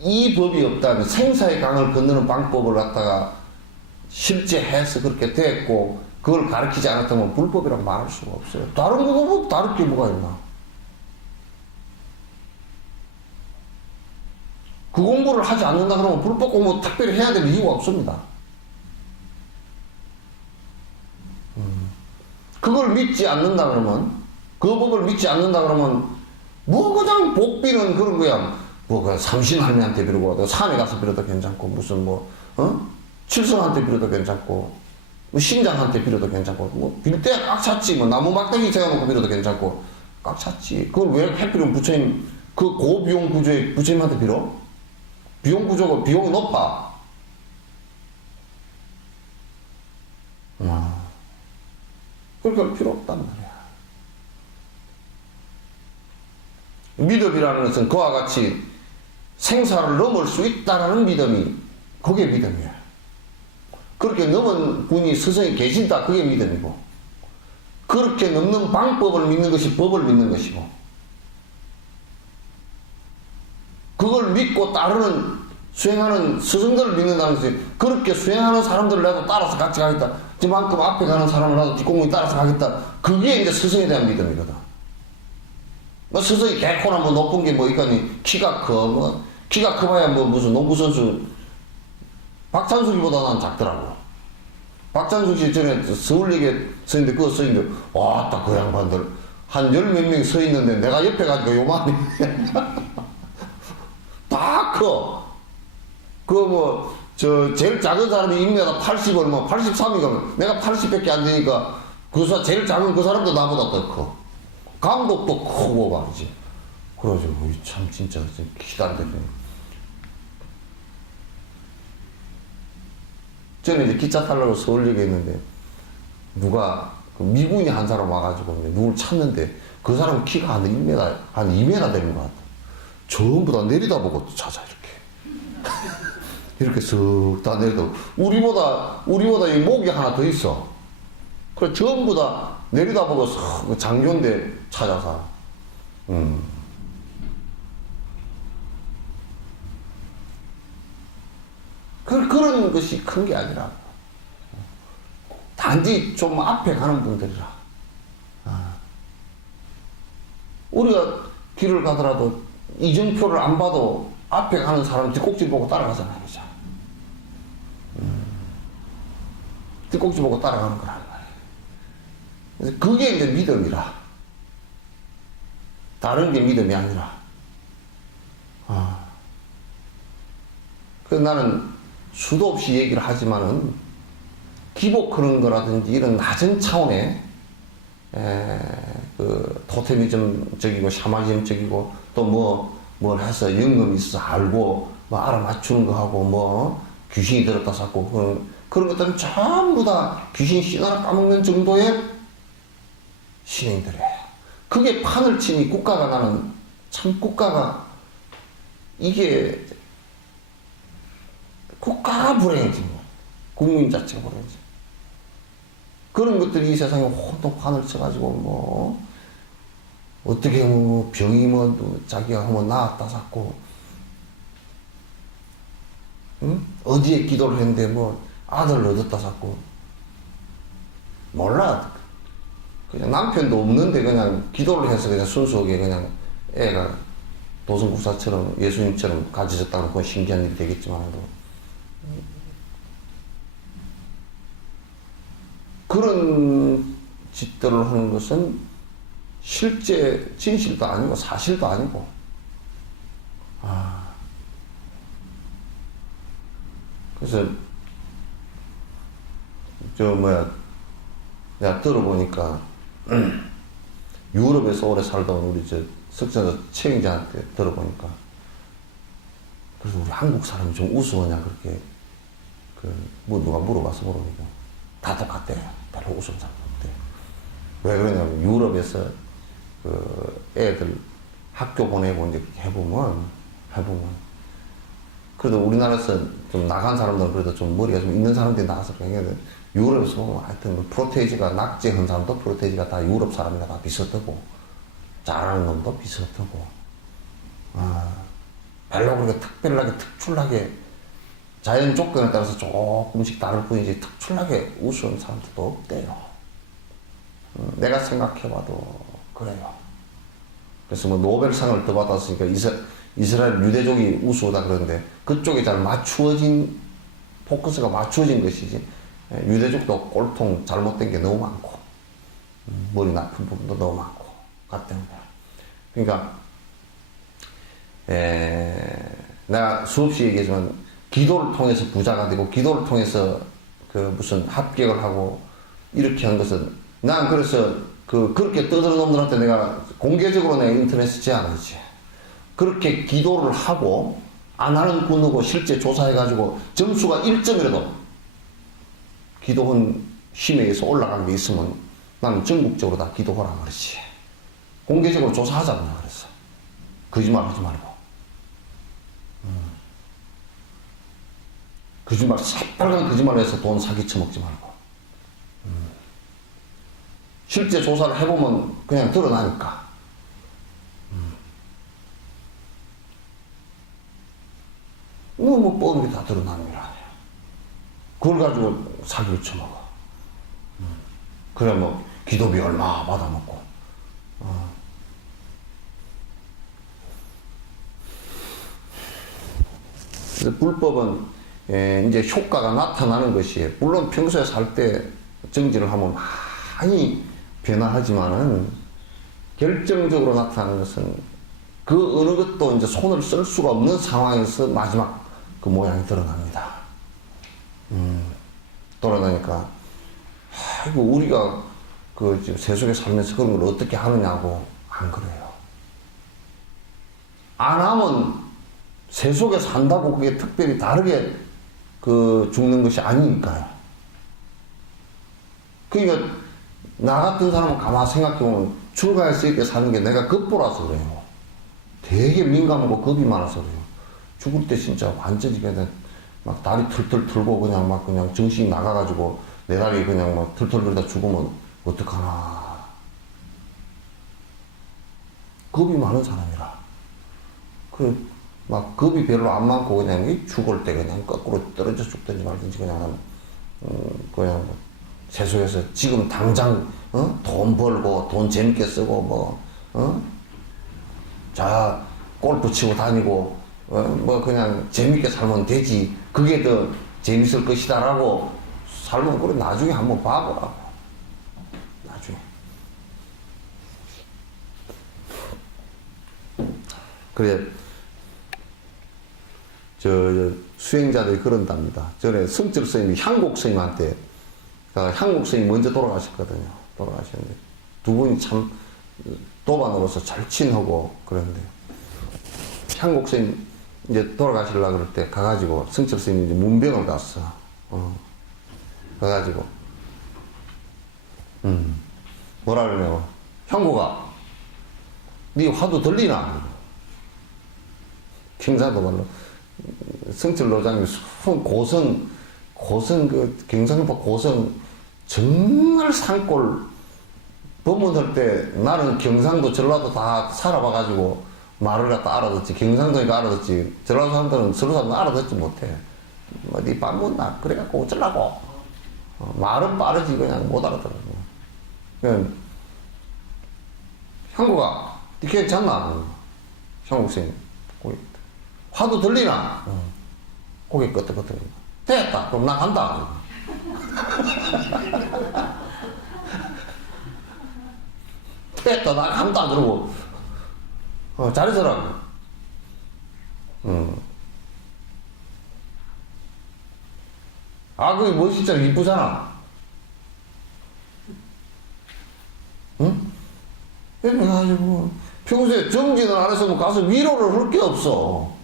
이 법이 없다면 생사의 강을 건너는 방법을 갖다가 실제 해서 그렇게 됐고, 그걸 가르치지 않았다면 불법이라고 말할 수가 없어요. 다른 거가 뭐, 다를 게 뭐가 있나? 그 공부를 하지 않는다 그러면 불법 공부 특별히 해야 될 이유가 없습니다. 그걸 믿지 않는다 그러면, 그 법을 믿지 않는다 그러면, 뭐 그냥 복비는 그런 거야. 뭐 그냥 삼신할매한테 빌고, 산에 가서 빌어도 괜찮고, 무슨 칠성한테 빌어도 괜찮고, 뭐 신장한테 빌어도 괜찮고, 뭐 빌 때 꽉 찼지. 뭐 나무 막대기 세워놓고 빌어도 괜찮고, 꽉 찼지. 그걸 왜 하필이면 부처님, 그 고비용 구조에 부처님한테 빌어? 비용 구조가 비용이 높아. 그러니까 필요 없단 말이야. 믿음이라는 것은 그와 같이 생사를 넘을 수 있다라는 믿음이, 그게 믿음이에요. 그렇게 넘은 분이 스승이 계신다. 그게 믿음이고, 그렇게 넘는 방법을 믿는 것이 법을 믿는 것이고, 그걸 믿고 따르는 수행하는 스승들을 믿는다는 것이, 그렇게 수행하는 사람들을 나도 따라서 같이 가겠다. 이만큼 앞에 가는 사람을 나도 뒷공문에 따라서 가겠다. 그게 이제 스승에 대한 믿음이거든. 뭐 스승이 개코나 뭐 높은 게 뭐 있거니, 키가 커, 뭐 키가 커봐야 뭐 무슨 농구선수 박찬숙이보다 난 작더라고. 박찬숙 씨 전에 서울역에 서 있는데, 그거 서 있는데, 와, 딱 그 양반들 한 열 몇 명 서 있는데 내가 옆에 가지고 요만해. 다 커. 제일 작은 사람이 1m 80 얼마, 83이가 내가 80밖에 안 되니까 제일 작은 그 사람도 나보다 더 커. 감독도 크고 말이지. 그러죠. 참, 진짜, 기다리다. 저는 이제 기차 타려고 서울역에 있는데, 누가, 미군이 한 사람 와가지고, 누굴 찾는데, 그 사람 키가 한 1m, 한 2m 되는 것 같아. 전부 다 내리다보고 찾아, 이렇게. 이렇게 쓱 다 내리다보고. 우리보다 이 목이 하나 더 있어. 그래, 전부 다 내리다보고 쓱 장교인데 찾아서. 그런 것이 큰 게 아니라, 단지 좀 앞에 가는 분들이라. 우리가 길을 가더라도 이정표를 안 봐도 앞에 가는 사람 뒷꼭지 보고 따라가잖아요. 그죠? 뒷꼭지 보고 따라가는 거란 말이에요. 그래서 그게 이제 믿음이라. 다른 게 믿음이 아니라. 그래서 나는 수도 없이 얘기를 하지만은, 기복하는 거라든지 이런 낮은 차원의 토테미즘적이고 샤머니즘적이고 또 뭘 해서 영감이 있어서 알고 뭐 알아맞추는 거 하고 뭐 귀신이 들었다 잡고 그런 것들은 전부 다 귀신 씨나 까먹는 정도의 신행들이에요. 그게 판을 치니 국가가, 나는 참 국가가, 이게 국가가 불행해진 거야. 국민 자체가 불행해진 거야. 그런 것들이 이 세상에 혼돈 판을 쳐가지고 뭐 어떻게 뭐 병이 뭐 자기가 뭐 나았다 잡고, 응? 어디에 기도를 했는데 뭐 아들을 얻었다 잡고, 몰라. 그냥 남편도 없는데 그냥 기도를 해서 그냥 순수하게 그냥 애가 도성국사처럼 예수님처럼 가져졌다는 건 신기한 일이 되겠지만도, 그런 짓들을 하는 것은 실제 진실도 아니고 사실도 아니고, 그래서 내가 들어보니까 유럽에서 오래 살던 우리 석전자 책임자한테 들어보니까, 그래서 우리 한국 사람이 좀 우스워냐 그렇게 누가 물어봐서 모르니까 다 똑같대. 별로 우스운 사람 없대. 왜 그러냐면, 유럽에서 애들 학교 보내고 이제 해보면 그래도 우리나라에서 좀 나간 사람들은 그래도 좀 머리가 좀 있는 사람들이 나가서 그냥, 유럽에서 보면 하여튼 프로테이지가, 낙제한 사람도 프로테이지가 다 유럽 사람이라 다 비슷하고, 잘하는 놈도 비슷하고, 별로 그렇게 특별하게 특출나게 자연 조건에 따라서 조금씩 다를 뿐이지 특출나게 우스운 사람들도 없대요. 내가 생각해봐도 그래요. 그래서 뭐 노벨상을 더 받았으니까 이스라엘 유대족이 우스우다 그러는데, 그쪽에 잘 맞추어진, 포커스가 맞추어진 것이지, 유대족도 꼴통 잘못된 게 너무 많고, 머리 나쁜 부분도 너무 많고, 같은 거야. 그러니까, 내가 수없이 얘기했지만, 기도를 통해서 부자가 되고, 기도를 통해서 무슨 합격을 하고, 이렇게 한 것은, 난 그래서 그렇게 떠드는 놈들한테 내가 공개적으로 내가 인터넷에 제안하지. 그렇게 기도를 하고 안 하는 군하고 실제 조사해가지고 점수가 1점이라도 기도원 힘에 의해서 올라간 게 있으면 나는 전국적으로 다 기도하라 그러지. 공개적으로 조사하자고 내가 그랬어. 거짓말 하지 말고. 거짓말, 새빨간 거짓말해서 돈 사기 쳐먹지 말고. 실제 조사를 해보면 그냥 드러나니까. 뭐 뻔하게 다 드러나는 일 아니야. 그걸 가지고 사기를 쳐먹어. 그래, 뭐, 기도비 얼마 받아먹고. 그래서 불법은 이제 효과가 나타나는 것이, 물론 평소에 살 때 정진을 하면 많이 변화하지만은 결정적으로 나타나는 것은 그 어느 것도 이제 손을 쓸 수가 없는 상황에서 마지막 그 모양이 드러납니다. 돌아다니까, 아이고, 우리가 그 지금 세속에 살면서 그런 걸 어떻게 하느냐고, 안 그래요. 안 하면 세속에 산다고 그게 특별히 다르게 그 죽는 것이 아니니까요. 그러니까 나 같은 사람은 가만히 생각해보면 출가할 수 있게 사는 게 내가 급보라서 그래요. 되게 민감하고 겁이 많아서 그래요. 죽을 때 진짜 완전히 그냥 막 다리 털털 털고 그냥 정신이 나가가지고 내 다리 그냥 막 털털 거리다 죽으면 어떡하나. 겁이 많은 사람이라. 막 겁이 별로 안 많고 그냥 죽을 때 그냥 거꾸로 떨어져 죽든지 말든지 그냥 뭐 세속에서 지금 당장 돈 벌고 돈 재밌게 쓰고 자 골프 치고 다니고 뭐 그냥 재밌게 살면 되지, 그게 더 재밌을 것이다라고 살면 그래 나중에 한번 봐보라고. 나중에. 그래 저 수행자들이 그런답니다. 전에 성철 스님이 향곡 스님한테, 향곡 스님이 먼저 돌아가셨거든요. 돌아가셨는데 두 분이 참 도반으로서 절친하고 그런데, 향곡 스님 이제 돌아가시려고 그럴 때 가가지고 성철 스님이 이제 문병을 갔어. 가가지고 뭐라 그러냐고, 향곡아 네 화두 들리나? 경상도 말로 성철 노장님 고성 그 경상도 고성 정말 산골 법문할 때 나는 경상도 전라도 다 살아봐가지고 말을 갖다 알아듣지, 경상도니까 알아듣지, 전라도 사람들은 서로 사람 알아듣지 못해. 뭐 네 반문나 그래갖고 어쩌려고. 말은 빠르지 그냥 못 알아들어. 그냥 형구가 니 괜찮나? 형국생 고개 화두 들리나? 고개 끄덕끄덕. 됐다. 그럼 나 간다. 됐다. 나 간다. 그러고 잘해서라고. 아, 그게 멋있잖아. 이쁘잖아. 응? 그래가지고 평소에 정진을 안 했으면 가서 위로를 할 게 없어.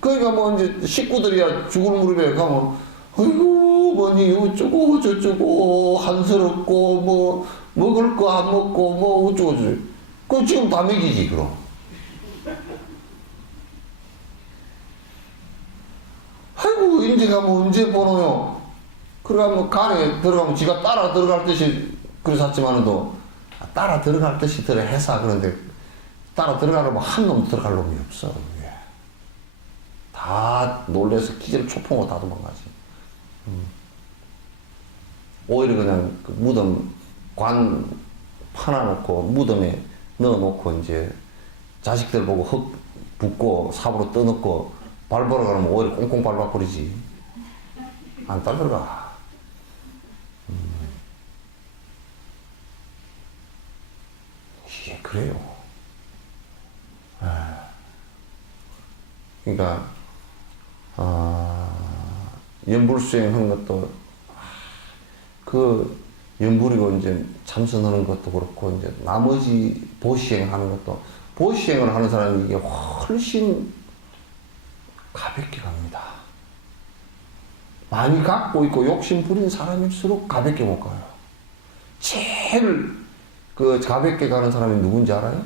그러니까 뭐 이제 식구들이야 죽을 무렵에 가면 아이고 뭐니 어쩌고 저쩌고 한스럽고 뭐 먹을 거 안 먹고 뭐 어쩌고 저쩌고. 그거 지금 다 먹이지 그럼. 아이고 인제가 뭐 언제 보노요. 그러가 뭐 간에 들어가면 지가 따라 들어갈 듯이 그래서 샀지만은도 따라 들어갈 듯이 들어 해서 그런데 따라 들어가려면 한 놈 들어갈 놈이 없어. 다 놀래서 기절 초풍으로 다 도망가지. 오히려 그냥 그 무덤 관 파놔놓고 무덤에 넣어놓고 이제 자식들 보고 흙 붓고 삽으로 떠넣고 밟으러 가면 오히려 꽁꽁 밟아버리지. 안 따라가. 이게 그래요. 그러니까 연불수행 하는 것도 그 연불이고 이제 참선하는 것도 그렇고 이제 나머지 보시행 하는 것도 보시행을 하는 사람이 이게 훨씬 가볍게 갑니다. 많이 갖고 있고 욕심 부린 사람일수록 가볍게 못 가요. 제일 그 가볍게 가는 사람이 누군지 알아요?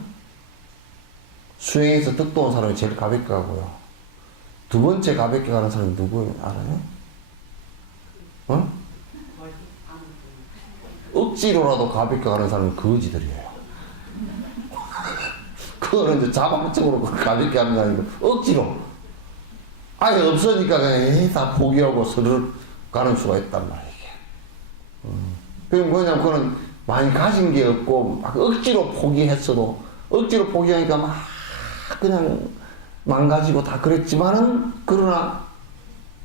수행에서 득도 온 사람이 제일 가볍게 가고요. 두 번째 가볍게 가는 사람이 누구예요? 알아요? 어? 억지로라도 가볍게 가는 사람은 거지들이에요. 그거는 이제 자발적으로 가볍게 하는 게 아니고 억지로. 아예 없으니까 그냥 다 포기하고 스르륵 가는 수가 있단 말이에요. 그럼 뭐냐면 그거는 많이 가진 게 없고 막 억지로 포기했어도 억지로 포기하니까 막 그냥 망가지고 다 그랬지만은 그러나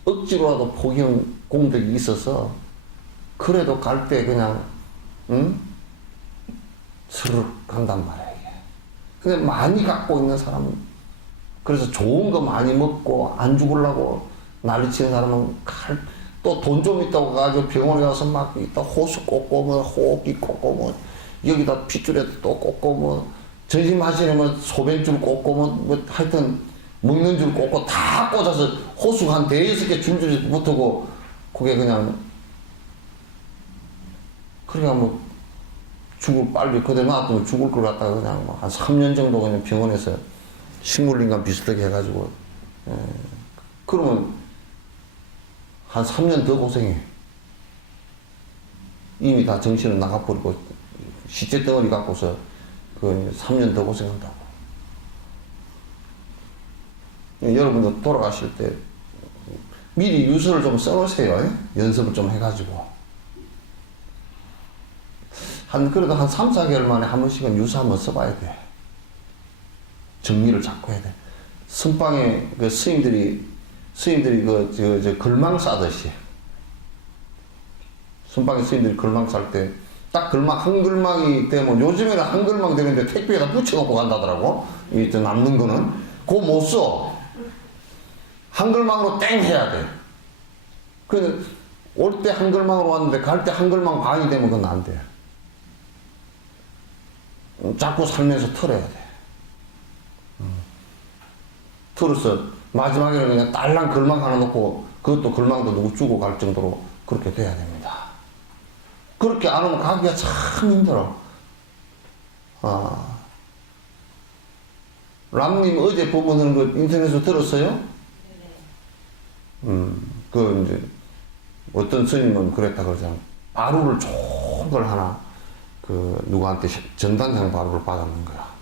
억지로라도 포기한 공덕이 있어서 그래도 갈 때 그냥 스르륵 간단 말이에요. 근데 많이 갖고 있는 사람은 그래서 좋은 거 많이 먹고 안 죽으려고 난리치는 사람은 또 돈 좀 있다고 가지고 병원에 가서 막 이따 호수 꽂고 뭐 호흡기 꽂고 뭐 여기다 핏줄에 또 꽂고 뭐 전신 마시려면 소변줄 꽂고 뭐 하여튼 먹는 줄 꽂고 다 꽂아서 호수 한 대여섯 개 줄줄이 붙고 그게 그냥 그러니까 뭐 죽을 빨리 그대로 놔두면 죽을 걸 갖다가 그냥 뭐 한 3년 정도 그냥 병원에서 식물인간 비슷하게 해가지고 그러면 한 3년 더 고생해. 이미 다 정신은 나가버리고 시체 덩어리 갖고서 그 3년 더 고생한다고. 여러분도 돌아가실 때 미리 유서를 좀 써놓으세요. 연습을 좀 해가지고. 그래도 한 3, 4개월 만에 한 번씩은 유서 한번 써봐야 돼. 정리를 자꾸 해야 돼. 선방에 그 스님들이 글망 싸듯이. 선방에 스님들이 글망 쌀 때, 딱 글망, 한 글망이 되면, 요즘에는 한 글망 되는데 택배에다 붙여놓고 간다더라고. 이 남는 거는. 그거 못 써. 한 글망으로 땡 해야 돼. 올 때 한 글망으로 왔는데 갈 때 한 글망 반이 되면 그건 안 돼. 자꾸 살면서 털어야 돼. 털어서 마지막에는 그냥 딸랑 글망 하나 놓고 그것도 글망도 누구 주고 갈 정도로 그렇게 돼야 됩니다. 그렇게 안 하면 가기가 참 힘들어. 람님 어제 부부는 그 인터넷에서 들었어요? 그 이제 어떤 스님은 그랬다 그러잖아. 바루를 좋은 걸 하나 그 누구한테 전단향 바루를 받았는 거야.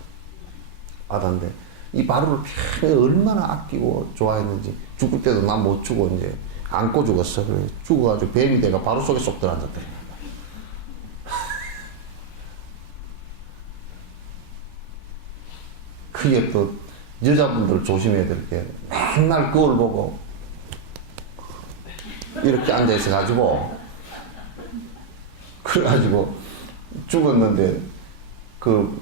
받았는데 이 바루를 얼마나 아끼고 좋아했는지 죽을 때도 난 못 주고 이제 안고 죽었어. 그래 죽어가지고 뱀이 돼가 바루 속에 쏙 들어앉았대. 그게 또 여자분들 조심해야 될 게 맨날 거울 보고 이렇게 앉아있어 가지고 그래가지고 죽었는데 그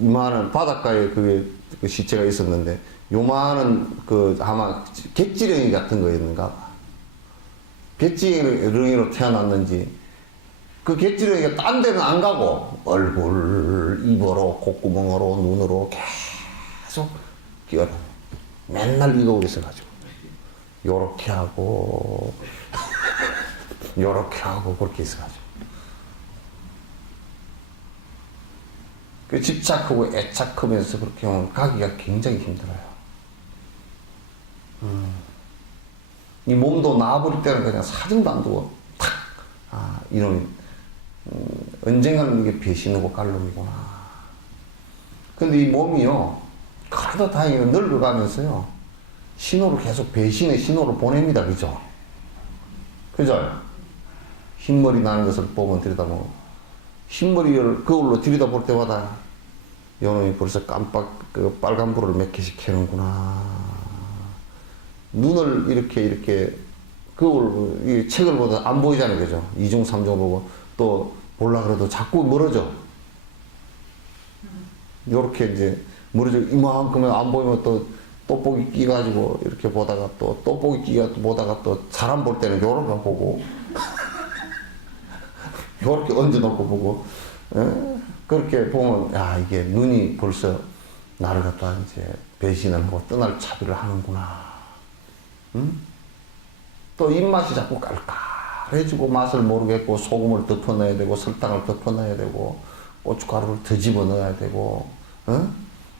이만한 바닷가에 그 시체가 있었는데 요만한 그 아마 객지렁이 같은 거였는가 봐. 객지렁이로 태어났는지 그 객지렁이가 딴 데는 안 가고 얼굴, 입으로, 콧구멍으로, 눈으로 계속 끼어다. 맨날 이거 있어가지고 요렇게 하고 요렇게 하고 그렇게 있어가지고 그 집착하고 애착하면서 그렇게 하면 가기가 굉장히 힘들어요. 이 몸도 나와버릴 때는 그냥 사정도 안 두고 탁! 이놈이 언젠가는 이게 배신하고 갈놈이구나. 근데 이 몸이요 그래도 다행히 늙어가면서요 신호를 계속 배신의 신호를 보냅니다. 그죠? 그죠? 흰머리 나는 것을 보면 들여다보면 흰머리를 거울로 들여다볼 때마다 요놈이 벌써 깜빡 그 빨간불을 몇 개씩 켜는구나. 눈을 이렇게 거울 이 책을 보다 안 보이잖아요. 그죠? 2중 3중 보고 또 볼라 그래도 자꾸 멀어져. 요렇게 이제 멀어져 이만큼은 안 보이면 또 돋보기 끼가지고 이렇게 보다가 또 돋보기 끼가 보다가 또 사람 볼 때는 요렇게 보고 요렇게 얹어놓고 보고 그렇게 보면 야 이게 눈이 벌써 나를 갖다 이제 배신을 하고 떠날 차비를 하는구나. 또 입맛이 자꾸 깔깔해지고 맛을 모르겠고 소금을 덮어 넣어야 되고 설탕을 덮어 넣어야 되고 고춧가루를 더 집어 넣어야 되고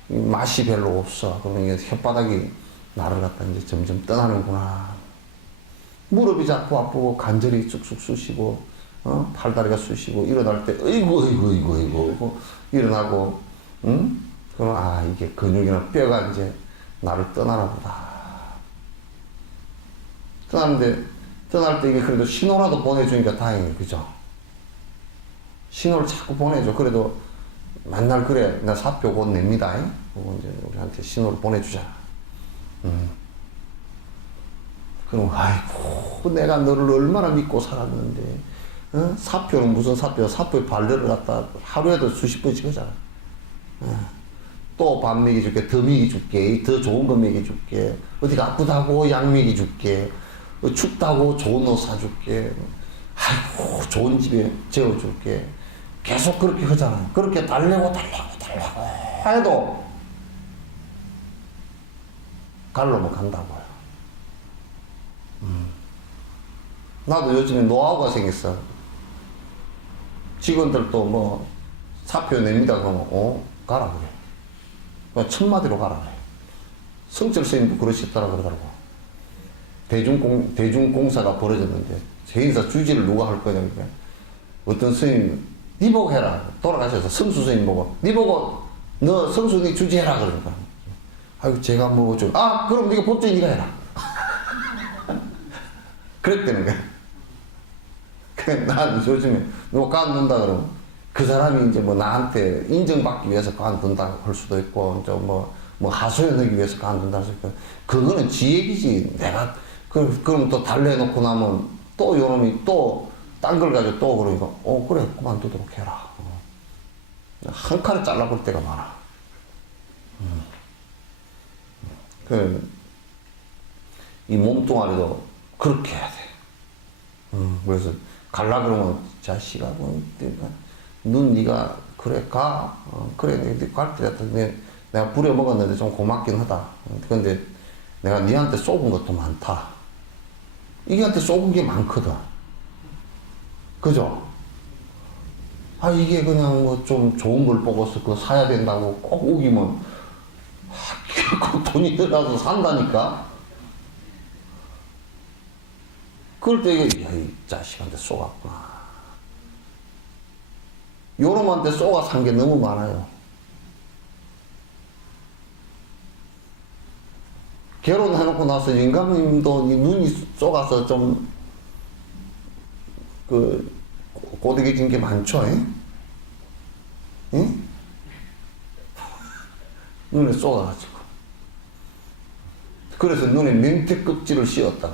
맛이 별로 없어. 그러면 이게 혓바닥이 나를 갖다 이제 점점 떠나는구나. 무릎이 자꾸 아프고 관절이 쑥쑥 쑤시고 팔다리가 쑤시고 일어날 때 어이구 일어나고 그럼 아 이게 근육이나 뼈가 이제 나를 떠나나 보다. 떠나는데 떠날 때 이게 그래도 신호라도 보내주니까 다행이에요. 그죠? 신호를 자꾸 보내줘. 그래도 맨날 그래 나 사표 곧 냅니다. 그거 이제 우리한테 신호를 보내주잖아. 그럼 아이고 내가 너를 얼마나 믿고 살았는데 사표는 무슨 사표? 사표에 반려를 갖다 하루에도 수십 번씩 하잖아. 또 밥 먹여줄게, 더 먹여줄게, 더 좋은 거 먹여줄게, 어디가 아프다고 약 먹여줄게, 춥다고 좋은 옷 사줄게, 아이고 좋은 집에 재워줄게. 계속 그렇게 하잖아. 그렇게 달래고 해도 갈로면 간다고요. 나도 요즘에 노하우가 생겼어. 직원들도 뭐 사표 냅니다 그러면 가라 그래. 그냥 첫마디로 가라 그래. 성철 스님도 그러셨더라 그러더라고. 대중공사가 벌어졌는데 제인사 주지를 누가 할 거냐 그러니까 어떤 스님 니 보고 해라. 돌아가셔서 성수 스님 보고 니 보고 너 성수 니 주지해라 그러니까 아이고 제가 뭐 좀 그럼 네가 법조인 니가 해라. 그랬다는 거야. 난 요즘에 누가 관둔다 그러면 그 사람이 이제 뭐 나한테 인정받기 위해서 관둔다 할 수도 있고 좀 뭐 하소연하기 위해서 관둔다 할 수도 있고 그거는 지 얘기지. 내가 그럼 또 달래놓고 나면 또 요놈이 또 딴 걸 가지고 또 그러니까 그래 그만두도록 해라. 한 칼에 잘라볼 때가 많아. 이 몸뚱아리도 그렇게 해야 돼. 그래서 갈라 그러면 자식아 눈 네가 그래 가 그래 내가 갈 때 내가 부려먹었는데 좀 고맙긴 하다. 근데 내가 니한테 쏘은 것도 많다. 이게한테 쏘은 게 많거든. 그죠? 이게 그냥 뭐 좀 좋은 걸 보고서 그거 사야 된다고 꼭 우기면 그 돈이 들어가서 산다니까. 그럴 때 이게 이 자식한테 쏘았구나. 요놈한테 쏘아 산 게 너무 많아요. 결혼해놓고 나서 영감님도 이 눈이 쏘가서 좀 고데기진 게 많죠. 응? 눈에 쏘아가지고 그래서 눈에 맹태 껍질을 씌웠다.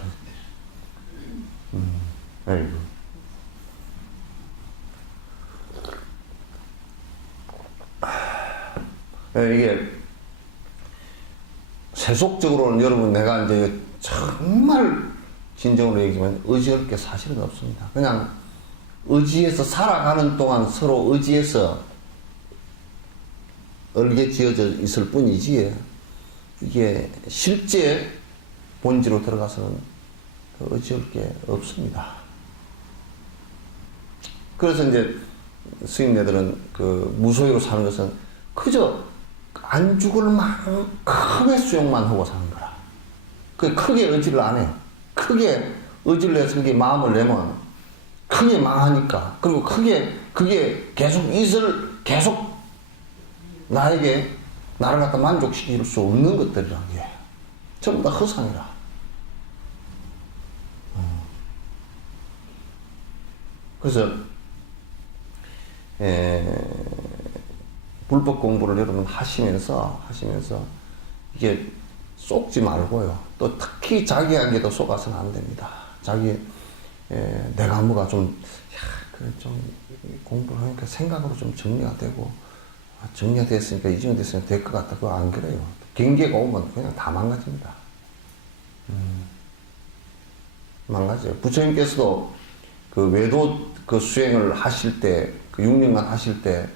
아이고. 이게 세속적으로는 여러분 내가 이제 정말 진정으로 얘기하면 의지할 게 사실은 없습니다. 그냥 의지에서 살아가는 동안 서로 의지에서 얼게 지어져 있을 뿐이지 이게 실제 본질로 들어가서는 의지할 게 없습니다. 그래서 이제 스님네들은 무소유로 사는 것은 그저 안 죽을 만큼의 수용만 하고 사는 거라. 크게 의지를 안 해요. 크게 의지를 해서 그게 마음을 내면 크게 망하니까. 그리고 그게 계속 나를 갖다 만족시킬 수 없는 것들이란 게 전부 다 허상이라. 그래서 불법 공부를 여러분 하시면서 이게 속지 말고요. 또 특히 자기에게도 속아서는 안 됩니다. 내가 뭐가 좀 공부를 하니까 생각으로 좀 정리가 되고 정리가 됐으니까 이중이 됐으면 될 것 같다. 그거 안 그래요. 경계가 오면 그냥 다 망가집니다. 망가져요. 부처님께서도 외도 수행을 하실 때 6년간 하실 때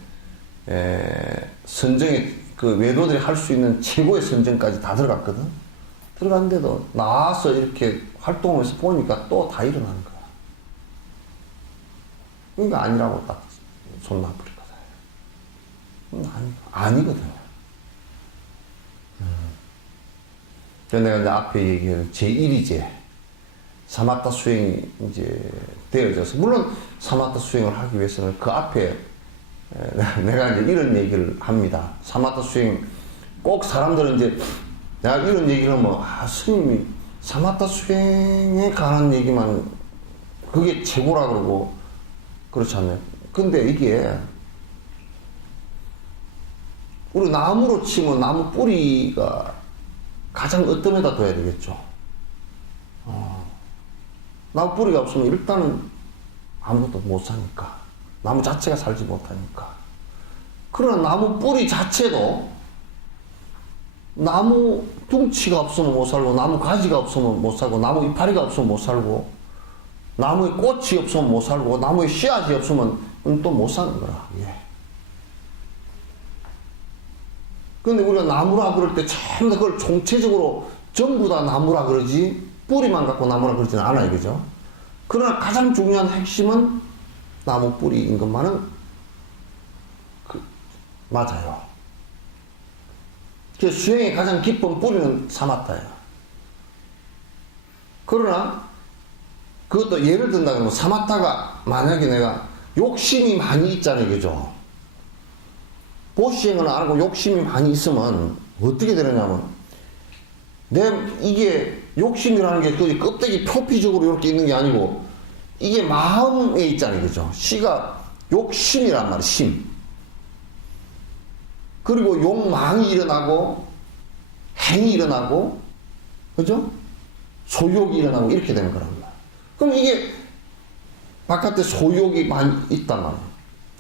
선정에 외도들이 할 수 있는 최고의 선정까지 다 들어갔거든. 들어갔는데도 나와서 이렇게 활동을 해서 보니까 또 다 일어나는 거야. 그러니까 아니라고 딱 손 놔버릴 거다. 아니거든요. 내가 이제 앞에 얘기한 제1이제 사마타 수행이 이제 되어져서, 물론 사마타 수행을 하기 위해서는 그 앞에 내가 이제 이런 얘기를 합니다. 사마타 수행, 꼭 사람들은 이제 내가 이런 얘기를 하면, 스님이 사마타 수행에 관한 얘기만, 그게 최고라 그러고, 그렇지 않나요? 근데 이게, 우리 나무로 치면 나무 뿌리가 가장 어떤 데다 둬야 되겠죠. 나무 뿌리가 없으면 일단은 아무것도 못 사니까. 나무 자체가 살지 못하니까. 그러나 나무 뿌리 자체도 나무 둥치가 없으면 못 살고, 나무 가지가 없으면 못 살고, 나무 이파리가 없으면 못 살고, 나무에 꽃이 없으면 못 살고, 나무에 씨앗이 없으면 또 못 사는 거라. 예. 근데 우리가 나무라 그럴 때 전부 다 그걸 총체적으로 전부 다 나무라 그러지, 뿌리만 갖고 나무라 그러지는 않아요. 그죠? 그러나 가장 중요한 핵심은 나무 뿌리인 것만은 맞아요. 그 수행의 가장 깊은 뿌리는 사마타예요. 그러나 그것도 예를 든다 그러면, 사마타가 만약에 내가 욕심이 많이 있잖아요. 그죠? 보시행을 안 하고 욕심이 많이 있으면 어떻게 되느냐면, 이게 욕심이라는 게 그 껍데기 표피적으로 이렇게 있는 게 아니고, 이게 마음에 있잖아요. 그죠? 시가 욕심이란 말이에요. 심. 그리고 욕망이 일어나고, 행이 일어나고, 그죠? 소욕이 일어나고, 이렇게 되는 거란 말이에요. 그럼 이게 바깥에 소욕이 많이 있단 말이에요.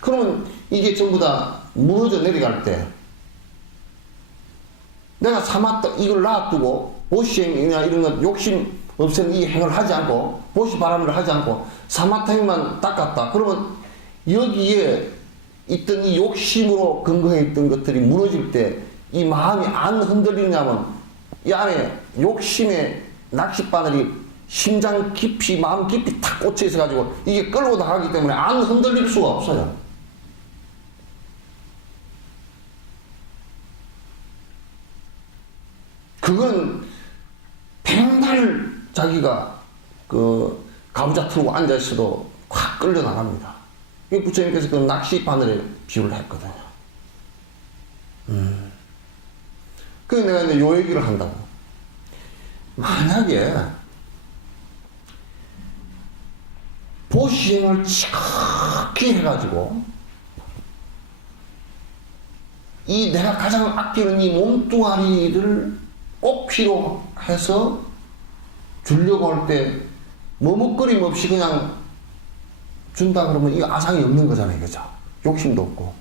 그러면 이게 전부 다 무너져 내려갈 때, 내가 사마타 이걸 놔두고 보시행이나 이런 것 욕심 없애는 이 행을 하지 않고, 보시 바람을 하지 않고 사마타 행만 닦았다. 그러면 여기에 있던 이 욕심으로 근거해 있던 것들이 무너질 때 이 마음이 안 흔들리냐면, 이 안에 욕심의 낚싯바늘이 심장 깊이, 마음 깊이 탁 꽂혀 있어 가지고 이게 끌고 나가기 때문에 안 흔들릴 수가 없어요. 그건 백날 자기가 그 가부좌 틀고 앉아있어도 확 끌려 나갑니다. 이 부처님께서 그 낚시 바늘에 비유를 했거든요. 그래서 내가 이제 요 얘기를 한다고. 만약에 보시행을 지극히 해가지고 이 내가 가장 아끼는 이 몸뚱아리를 꼭 필요해서 주려고 할 때 머뭇거림 없이 그냥 준다 그러면 이거 아상이 없는 거잖아요. 그죠? 욕심도 없고.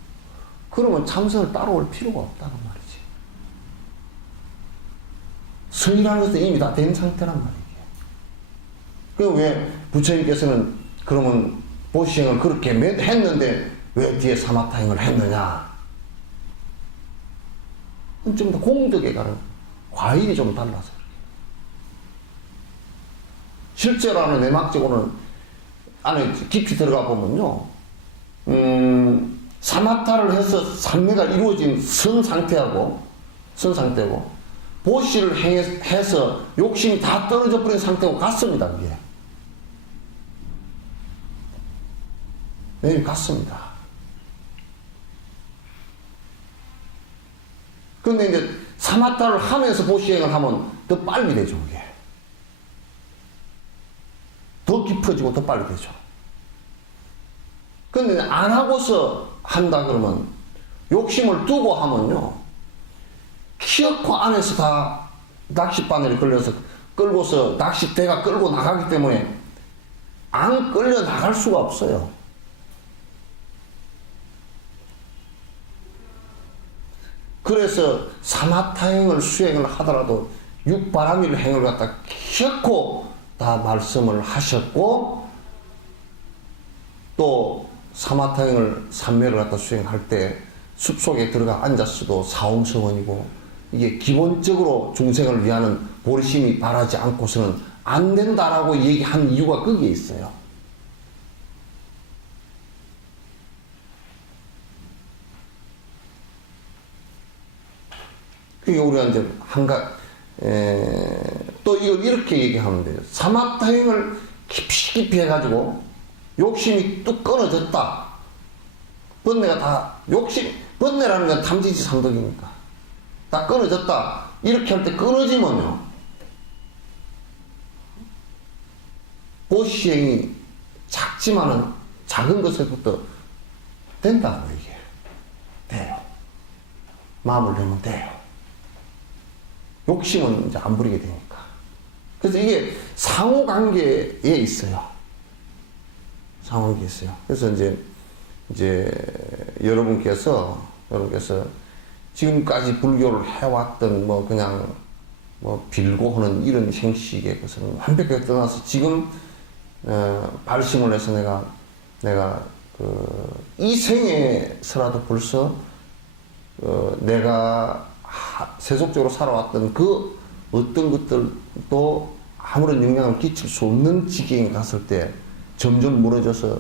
그러면 참선을 따라올 필요가 없다는 말이지. 성이라는 것은 이미 다 된 상태란 말이에요. 그 왜 부처님께서는 그러면 보시행을 그렇게 했는데 왜 뒤에 사마타행을 했느냐? 좀 더 공덕에 가는 과일이 좀 달라서. 실제로 내막적으로는 안에 깊이 들어가 보면요, 사마타를 해서 삼매가 이루어진 선 상태고, 보시를 해서 욕심이 다 떨어져 버린 상태고 같습니다, 이게. 네, 같습니다. 그런데 이제 사마타를 하면서 보시행을 하면 더 빨리 되죠, 그게. 더 깊어지고 더 빨리 되죠. 그런데 안 하고서 한다 그러면, 욕심을 두고 하면요, 키어코 안에서 다 낚싯바늘이 걸려서 끌고서 낚싯대가 끌고 나가기 때문에 안 끌려 나갈 수가 없어요. 그래서 사마타행을 수행을 하더라도 육바라밀 행을 갖다 키어코 다 말씀을 하셨고, 또 사마타행을 삼매를 갖다 수행할 때 숲속에 들어가 앉았어도 사홍성원이고, 이게 기본적으로 중생을 위하는 보리심이 바라지 않고서는 안 된다라고 얘기한 이유가 거기에 있어요. 그게 우리가 이제 또 이걸 이렇게 얘기하면 돼요. 사마타행을 깊이 해가지고 욕심이 뚝 끊어졌다. 번뇌가 다 번뇌라는 건 탐지지 상덕이니까 다 끊어졌다. 이렇게 할 때 끊어지면요, 보시행이 작지만은 작은 것에부터 된다고 이게 돼요. 마음을 내면 돼요. 욕심은 이제 안 부리게 되니까. 그래서 이게 상호관계에 있어요. 상호관계에 있어요. 그래서 이제 여러분께서 지금까지 불교를 해왔던 뭐 그냥 뭐 빌고 하는 이런 형식의 것은 완벽하게 떠나서 지금 발심을 해서 내가 이 생에서라도 벌써 내가 세속적으로 살아왔던 그 어떤 것들도 아무런 영향을 끼칠 수 없는 지경에 갔을 때, 점점 무너져서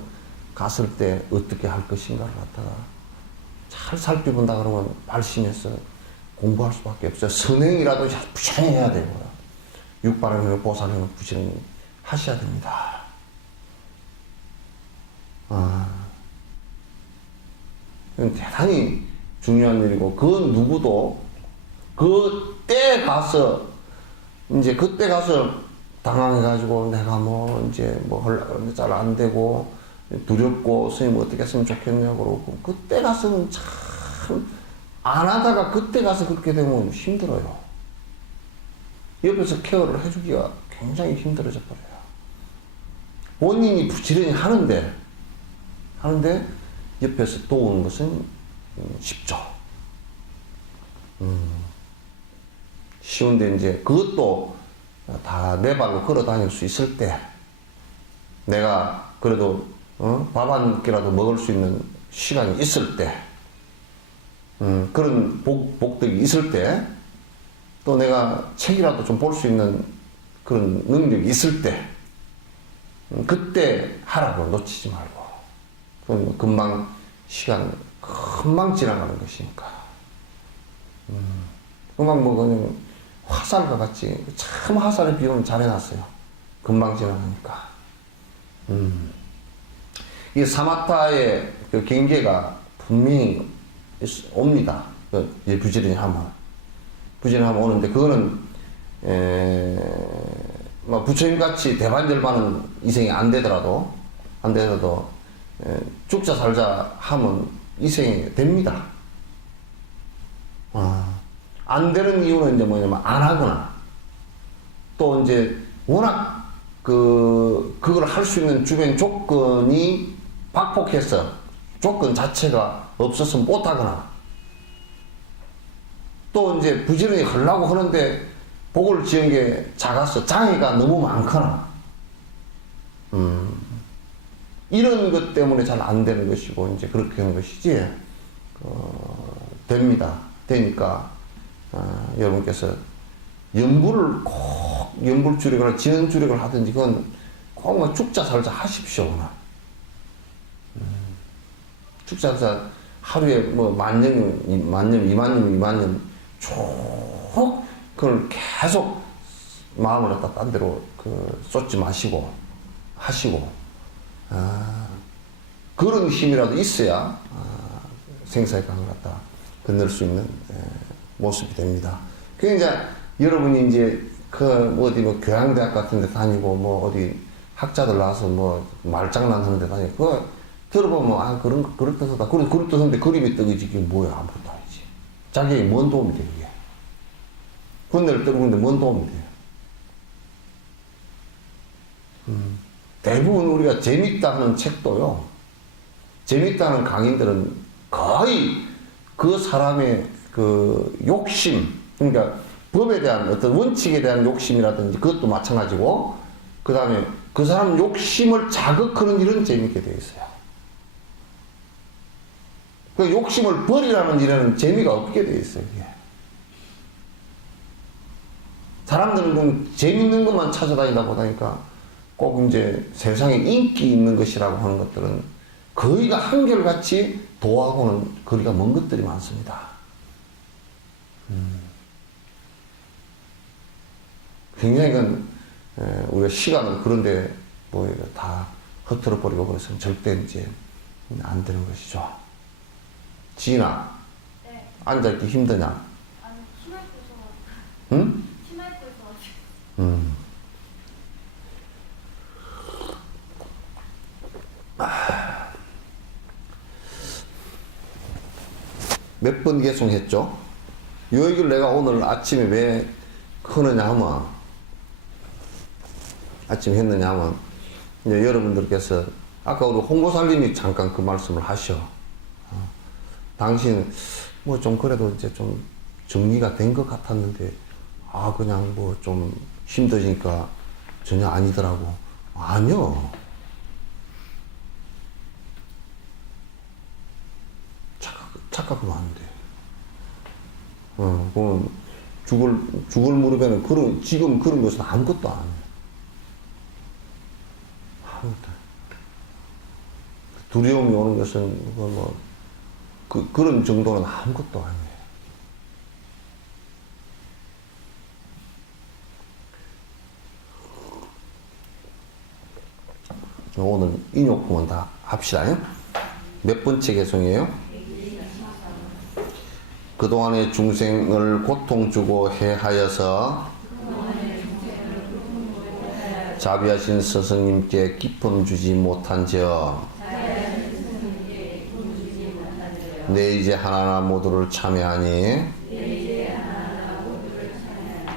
갔을 때 어떻게 할 것인가를 갖다가 잘 살펴본다 그러면 발심해서 공부할 수밖에 없어요. 선행이라도 부지런히 해야 되고요. 육바라밀 보살행을 부지런히 하셔야 됩니다. 이건 대단히 중요한 일이고, 그 누구도 그때 가서 당황해가지고 내가 뭐 이제 뭐 하려고 하는데 잘 안 되고 두렵고 스님 어떻게 했으면 좋겠냐고 그러고, 그때 가서는 참 안 하다가 그때 가서 그렇게 되면 힘들어요. 옆에서 케어를 해주기가 굉장히 힘들어져 버려요. 본인이 부지런히 하는데 옆에서 도우는 것은 쉽죠. 쉬운데 이제 그것도 다 내 발로 걸어 다닐 수 있을 때, 내가 그래도 밥 한 끼라도 먹을 수 있는 시간이 있을 때, 그런 복덕이 있을 때, 또 내가 책이라도 좀 볼 수 있는 그런 능력이 있을 때, 그때 하라고 놓치지 말고. 그건 금방 시간 금방 지나가는 것이니까. 금방 뭐 그냥 화살과 같이, 참 화살의 비유는 잘 해놨어요. 금방 지나가니까. 이 사마타의 그 경계가 분명히 옵니다. 이제 부지런히 하면 오는데, 그거는 뭐 부처님 같이 대반절반은 이생이 안 되더라도 죽자 살자 하면 이생이 됩니다. 안 되는 이유는 이제 뭐냐면 안 하거나, 또 이제 워낙 그걸 할 수 있는 주변 조건이 박폭해서 조건 자체가 없어서 못 하거나, 또 이제 부지런히 하려고 하는데 복을 지은 게 작아서 장애가 너무 많거나, 이런 것 때문에 잘 안 되는 것이고, 이제 그렇게 하는 것이지, 됩니다. 되니까, 여러분께서 연불주력이나 지연주력을 하든지, 그건 꼭 뭐 죽자 살자 하십시오. 죽자 살자 하루에 뭐 10,000년, 20,000년 쭉 그걸 계속 마음을 갖다 딴 데로 쏟지 마시고 하시고, 그런 힘이라도 있어야 생사의 강을 갖다 건널 수 있는 모습이 됩니다. 그 이제 여러분이 이제 어디 뭐 교양대학 같은 데 다니고, 뭐 어디 학자들 나와서 뭐 말장난 하는 데 다니고, 그거 들어보면 그렇다 하는데 그림이 뜨기지, 이게 뭐야? 아무것도 아니지. 자기에게 뭔 도움이 돼, 이게. 군대를 떨구는데 뭔 도움이 돼요? 대부분 우리가 재밌다 하는 책도요, 재밌다 하는 강의들은 거의 그 사람의 그 욕심, 그러니까 법에 대한 어떤 원칙에 대한 욕심이라든지 그것도 마찬가지고, 그 다음에 그 사람 욕심을 자극하는 일은 재밌게 되어 있어요. 그 욕심을 버리라는 일에는 재미가 없게 되어 있어요, 이게. 사람들은 좀 재밌는 것만 찾아다니다 보다니까 꼭 이제 세상에 인기 있는 것이라고 하는 것들은 거의가 한결같이 도하고는 거리가 먼 것들이 많습니다. 굉장히 우리가 시간을 그런데 뭐 다 흐트러 버리고 그래서는 절대 이제 안 되는 것이죠. 지인아, 네. 앉아있기 힘드냐? 아니, 치마 입고 있어가지고. 응? 치마 입고 있어가지고. 몇 번 개송했죠? 요 얘기를 내가 오늘 아침에 왜 하느냐 하면, 아침에 했느냐 하면, 이제 여러분들께서, 아까 우리 홍보살님이 잠깐 그 말씀을 하셔. 당신, 뭐 좀 그래도 이제 좀 정리가 된 것 같았는데, 그냥 뭐 좀 힘드니까 전혀 아니더라고. 아니요. 착각하면 안 돼. 그럼 죽을 무렵에는 지금 그런 것은 아무것도 안 해. 아무것도 안 해. 두려움이 오는 것은, 그런 정도는 아무것도 아니에요. 오늘 인욕부분 다 합시다. 몇 번째 개성이에요? 그동안의 중생을 고통 주고 해하여서 자비하신 스승님께 기쁨 주지 못한즉 내 이제 하나하나 모두를 참여하니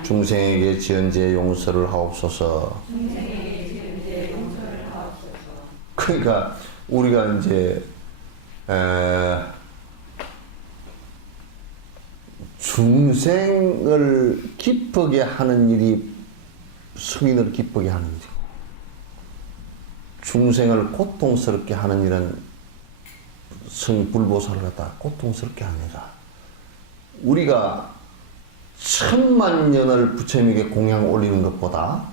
중생에게 지은 죄 용서를 하옵소서. 그러니까 우리가 이제 중생을 기쁘게 하는 일이 승인을 기쁘게 하는 일이고, 중생을 고통스럽게 하는 일은 승 불보살을 갖다 고통스럽게 하느라 우리가 10,000,000년을 부처님에게 공양 올리는 것보다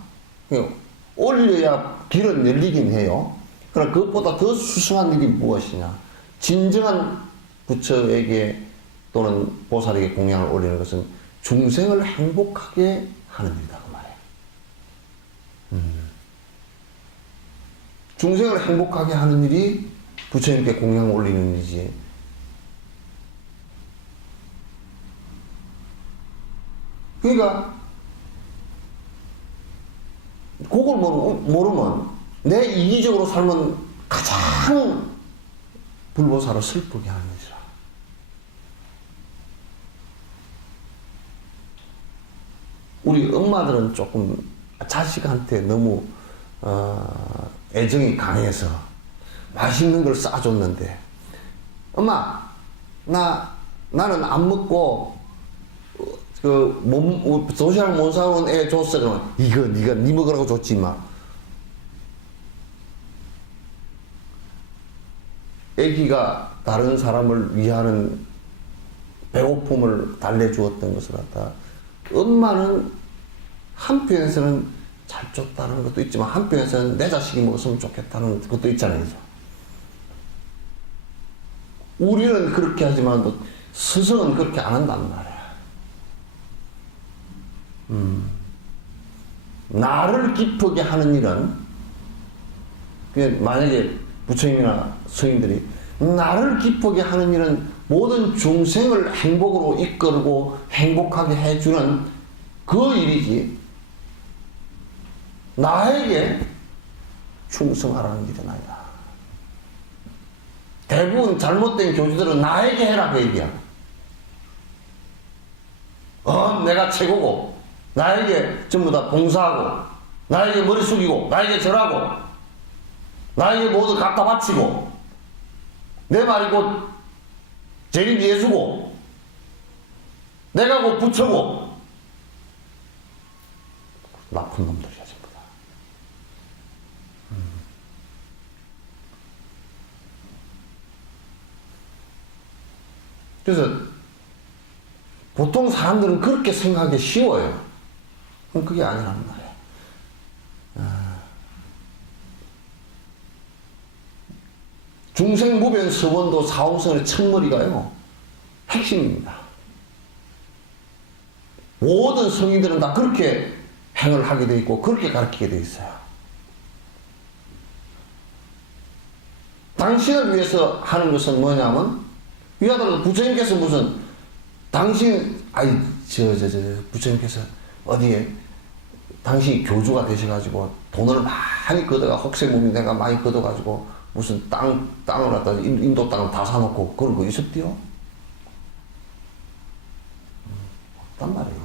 올려야 길은 열리긴 해요. 그러나 그것보다 더 수승한 일이 무엇이냐? 진정한 부처에게 또는 보살에게 공양을 올리는 것은 중생을 행복하게 하는 일이다 그 말이에요. 중생을 행복하게 하는 일이 부처님께 공양을 올리는 일이지. 그러니까 그걸 모르면 내 이기적으로 살면 가장 불보살을 슬프게 하는 일이라. 우리 엄마들은 조금 자식한테 너무 애정이 강해서 맛있는 걸 싸줬는데, 엄마 나는 안 먹고 도시락 못 사온 애 줬어. 그러면 이거 네가 네 먹으라고 줬지 마. 애기가 다른 사람을 위하는 배고픔을 달래주었던 것을 갖다 엄마는 한편에서는 잘 줬다는 것도 있지만 한편에서는 내 자식이 먹었으면 좋겠다는 것도 있잖아요. 우리는 그렇게 하지만 스승은 그렇게 안 한단 말이야. 나를 기쁘게 하는 일은, 만약에 부처님이나 스님들이 나를 기쁘게 하는 일은 모든 중생을 행복으로 이끌고 행복하게 해주는 그 일이지, 나에게 충성하라는 일은 아니다. 대부분 잘못된 교주들은 나에게 해라 그 얘기야. 내가 최고고, 나에게 전부 다 봉사하고, 나에게 머리 숙이고, 나에게 절하고, 나에게 모두 갖다 바치고, 내 말이 곧 재림 예수고, 내가 곧 부처고, 나쁜 놈들이야 전부 다. 그래서 보통 사람들은 그렇게 생각하기 쉬워요. 그게 아니란 말이에요. 중생무변 서원도 사홍선의 첫머리가요, 핵심입니다. 모든 성인들은 다 그렇게 행을 하게 돼 있고 그렇게 가르치게 돼 있어요. 당신을 위해서 하는 것은 뭐냐면 위하더라도 부처님께서 무슨 당신 부처님께서 어디에 당신이 교주가 되셔가지고 돈을 많이 걷어가 혹세무미 내가 많이 걷어가지고 무슨 땅을 갖다 인도 땅을 다 사놓고 그런 거 있었디요? 없단 말이에요.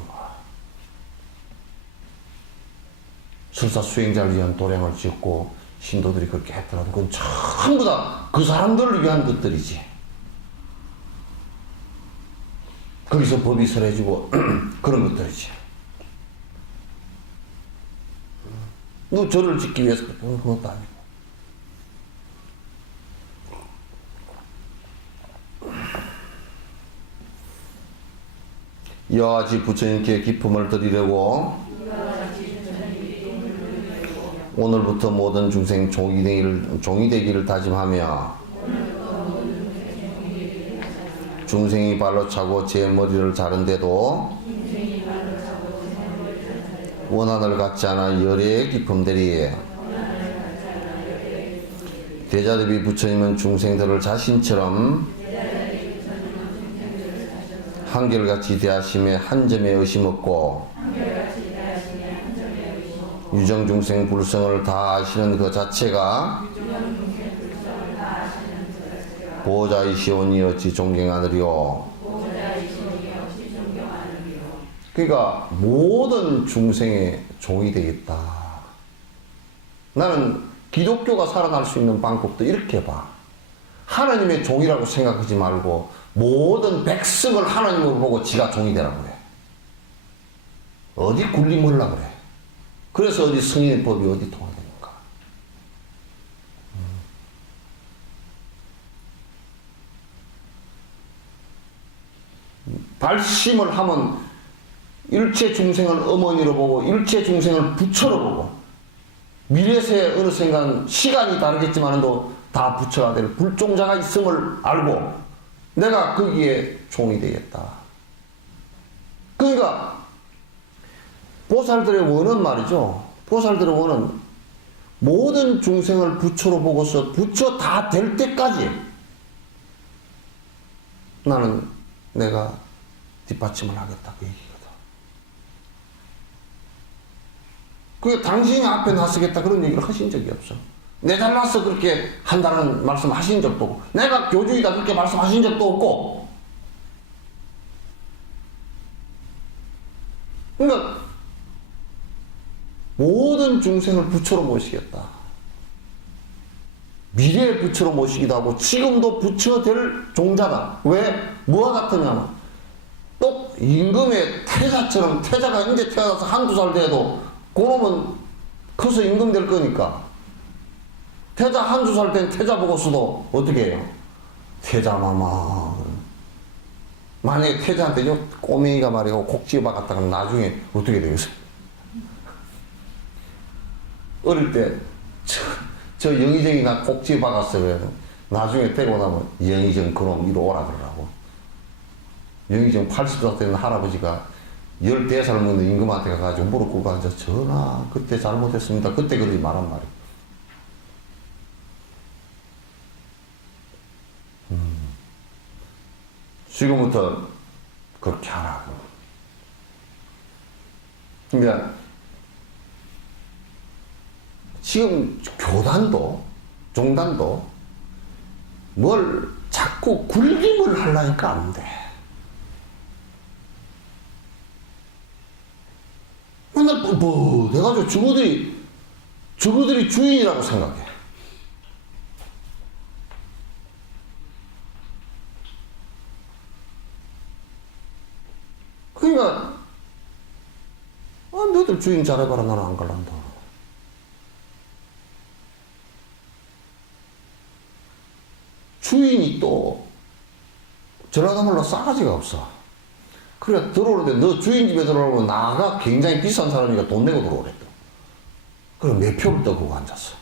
설사 수행자를 위한 도량을 짓고 신도들이 그렇게 했더라도 그건 전부 다 그 사람들을 위한 것들이지. 거기서 법이 설해지고 그런 것들이지. 너 저를 짓기 위해서 그것도 아니고. 여하지 부처님께 기품을 드리려고 오늘부터 모든 중생 종이 되기를 다짐하며 중생이 발로 차고 제 머리를 자른데도 원한을 갖지 않아 열애의 기품들이 대자대비 부처님은 중생들을 자신처럼 한결같이 대하심에 한 점에 의심 없고 유정중생 불성을 다 아시는 그 자체가 보호자이시오니 어찌 존경하느리요. 그러니까 모든 중생의 종이 되겠다. 나는 기독교가 살아날 수 있는 방법도 이렇게 봐. 하나님의 종이라고 생각하지 말고 모든 백성을 하나님으로 보고 지가 종이 되라고 해. 어디 굴림하려고 그래. 그래서 어디 승인의 법이 어디 통하겠는가. 발심을 하면 일체 중생을 어머니로 보고 일체 중생을 부처로 보고 미래세 어느 생각 시간이 다르겠지만도 다 부처가 될 불종자가 있음을 알고 내가 거기에 종이 되겠다. 그러니까 보살들의 원은 말이죠. 보살들의 원은 모든 중생을 부처로 보고서 부처 다 될 때까지 나는 내가 뒷받침을 하겠다. 그 얘기거든. 그게 당신이 앞에 나서겠다 그런 얘기를 하신 적이 없어. 내 잘나서 그렇게 한다는 말씀 하신 적도 없고 내가 교주이다 그렇게 말씀하신 적도 없고 그러니까 모든 중생을 부처로 모시겠다. 미래의 부처로 모시기도 하고 지금도 부처 될 종자다. 왜? 뭐와 같으냐면 또 임금의 태자처럼 태자가 이제 태어나서 한두 살 돼도 그놈은 커서 임금 될 거니까 태자 한두 살 된 태자 보고서도 어떻게 해요? 태자마마 만약에 태자한테 꼬맹이가 말이야 곡지에 박았다가 나중에 어떻게 되겠어요? 어릴 때 저 영의정이나 꼭지에 박았어요. 나중에 되고 나면 영의정 그놈 이리 오라 그러라고. 영의정 80살 되는 할아버지가 14살 먹는 임금한테 가가지고 무릎 꿇고 앉아 전하 그때 잘못했습니다. 그때 그러지 말란 말이에요. 지금부터 그렇게 하라고. 그러니까 지금 교단도 종단도 뭘 자꾸 굴림을 하려니까 안 돼. 맨날 뻔뻔해가지고 저거들이 주인이라고 생각해. 그러니까 너희들 주인 잘해봐라. 나는 안 갈란다. 주인이 또 저러다 몰라 싸가지가 없어. 그래 들어오는데 너 주인 집에 들어오면 나가 굉장히 비싼 사람이니까 돈 내고 들어오랬다. 그래 매표를 떠고 앉았어.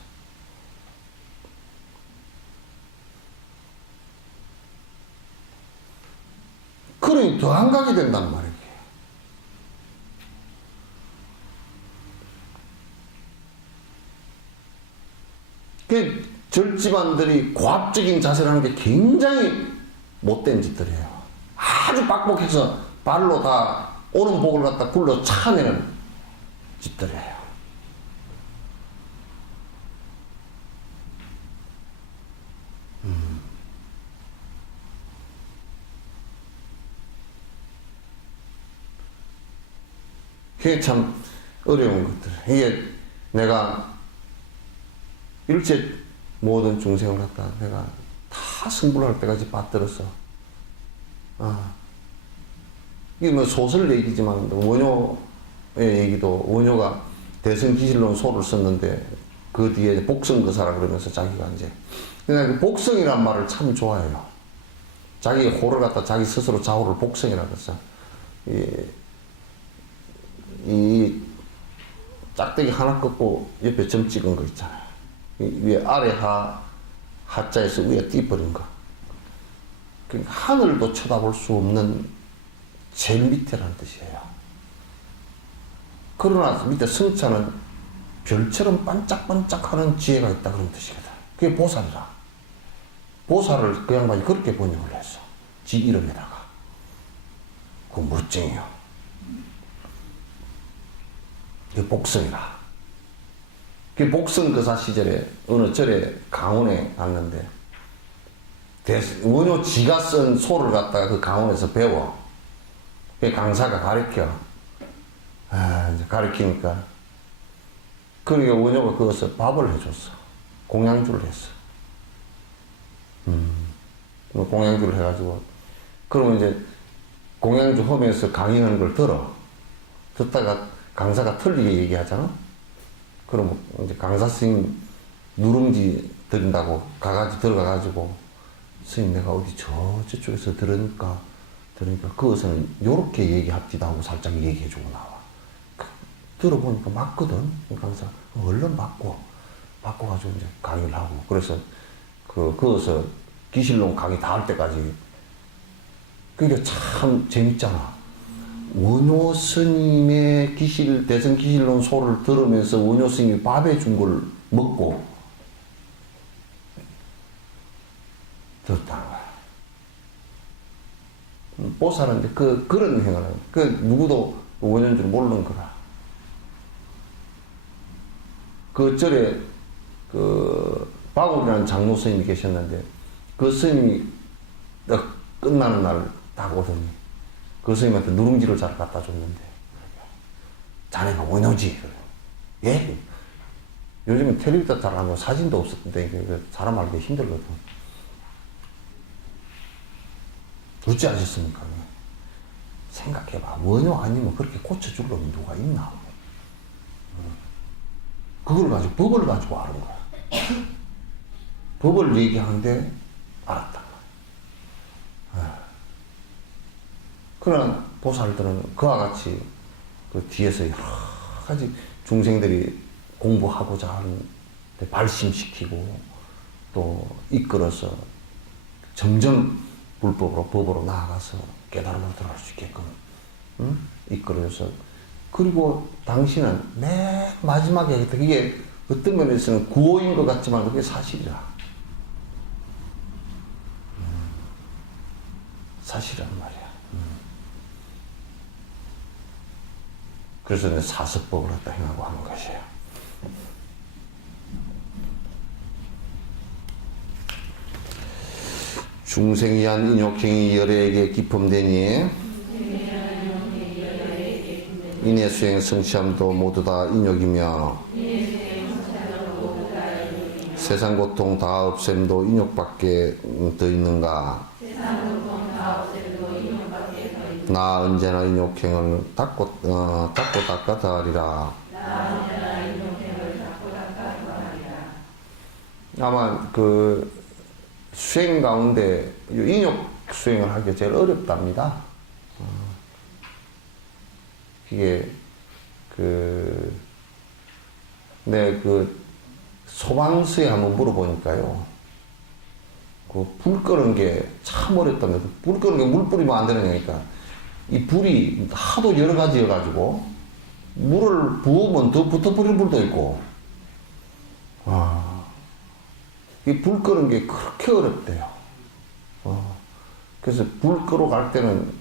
그러니 더 안 가게 된단 말이야. 그 절집안들이 고압적인 자세를 하는 게 굉장히 못된 짓들이에요. 아주 빡빡해서 발로 다 오는 복을 갖다 굴러 차내는 짓들이에요. 그게 참 어려운 것들. 이게 내가 일체 모든 중생을 갖다 내가 다 승불할 때까지 받들었어. 이게 뭐 소설 얘기지만 원효의 얘기도 원효가 대성기실론 소를 썼는데 그 뒤에 복성거사라 그러면서 자기가 이제 그냥 그 복성이란 말을 참 좋아해요. 자기 호를 갖다 자기 스스로 좌우를 복성이라고 했어. 이 짝대기 하나 꺾고 옆에 점 찍은 거 있잖아요. 위에 아래 하자에서 위에 띄버린 거. 그러니까 하늘도 쳐다볼 수 없는 제일 밑에라는 뜻이에요. 그러나 밑에 성자는 별처럼 반짝반짝하는 지혜가 있다 그런 뜻이거든. 그게 보살이라. 보살을 그 양반이 그렇게 번역을 했어. 지 이름에다가. 그 멋쟁이요. 그 복성이라. 그 복성거사 시절에 어느 절에 강원에 갔는데 원효 지가 쓴 소를 갖다가 그 강원에서 배워. 그 강사가 가르쳐. 이제 가르치니까. 그러니까 원효가 그것을 밥을 해줬어. 공양주를 했어. 공양주를 해가지고. 그러면 이제 공양주 험에서 강의하는 걸 들어. 듣다가 강사가 틀리게 얘기하잖아? 그럼 이제 강사 스님 누룽지 드린다고 가가지고 들어가가지고 스님 내가 어디 저쪽에서 들으니까 그것은 요렇게 얘기합디다 하고 살짝 얘기해주고 나와. 들어보니까 맞거든. 강사 얼른 바꿔가지고 이제 강의를 하고 그래서 그것을 기실론 강의 다 할 때까지 그게 참 재밌잖아. 원효 스님의 대성 기실론 소를 들으면서 원효 스님이 밥해 준 걸 먹고 들었다는 거야. 보살은 이제 그런 행을 해요. 누구도 원효인 줄 모르는 거라. 그 절에 바울이라는 장로 스님이 계셨는데 그 스님이 끝나는 날 딱 오더니 그 스님한테 누룽지를 잘 갖다 줬는데 자네가 원효지. 예? 요즘은 텔레비전 잘 안 하고 사진도 없었는데 사람 알기 힘들거든. 어찌 아셨습니까? 생각해봐. 원효 아니면 그렇게 고쳐줄 놈이 누가 있나? 그걸 가지고 법을 가지고 아는 거야. 법을 얘기하는데 알았단 말이야. 그러나 보살들은 그와 같이 그 뒤에서 여러 가지 중생들이 공부하고자 하는데 발심시키고 또 이끌어서 점점 불법으로 법으로 나아가서 깨달음으로 들어갈 수 있게끔 이끌어서 그리고 당신은 맨 마지막에 하겠다. 이게 어떤 면에서는 구호인 것 같지만 그게 사실이라. 사실이란 말이야. 그래서 사서법을 갖다 행하고 하는 것이에요. 중생이한 인욕행이 열애에게 기품되니 인의 수행 성취함도 모두 다 인욕이며 세상 고통 다 없앰도 인욕밖에 더 있는가. 나 언제나 인욕행을 닦고 닦아다 하리라. 아마 그 수행 가운데 인욕 수행을 하기가 제일 어렵답니다. 이게 내 소방서에 한번 물어보니까요. 불 끄는 게 참 어렵답니다. 불 끄는 게 물 뿌리면 안 되는 거니까 이 불이 하도 여러 가지여가지고 물을 부으면 더 붙어 뿌리는 불도 있고 이 불 끄는 게 그렇게 어렵대요. 그래서 불 끄러 갈 때는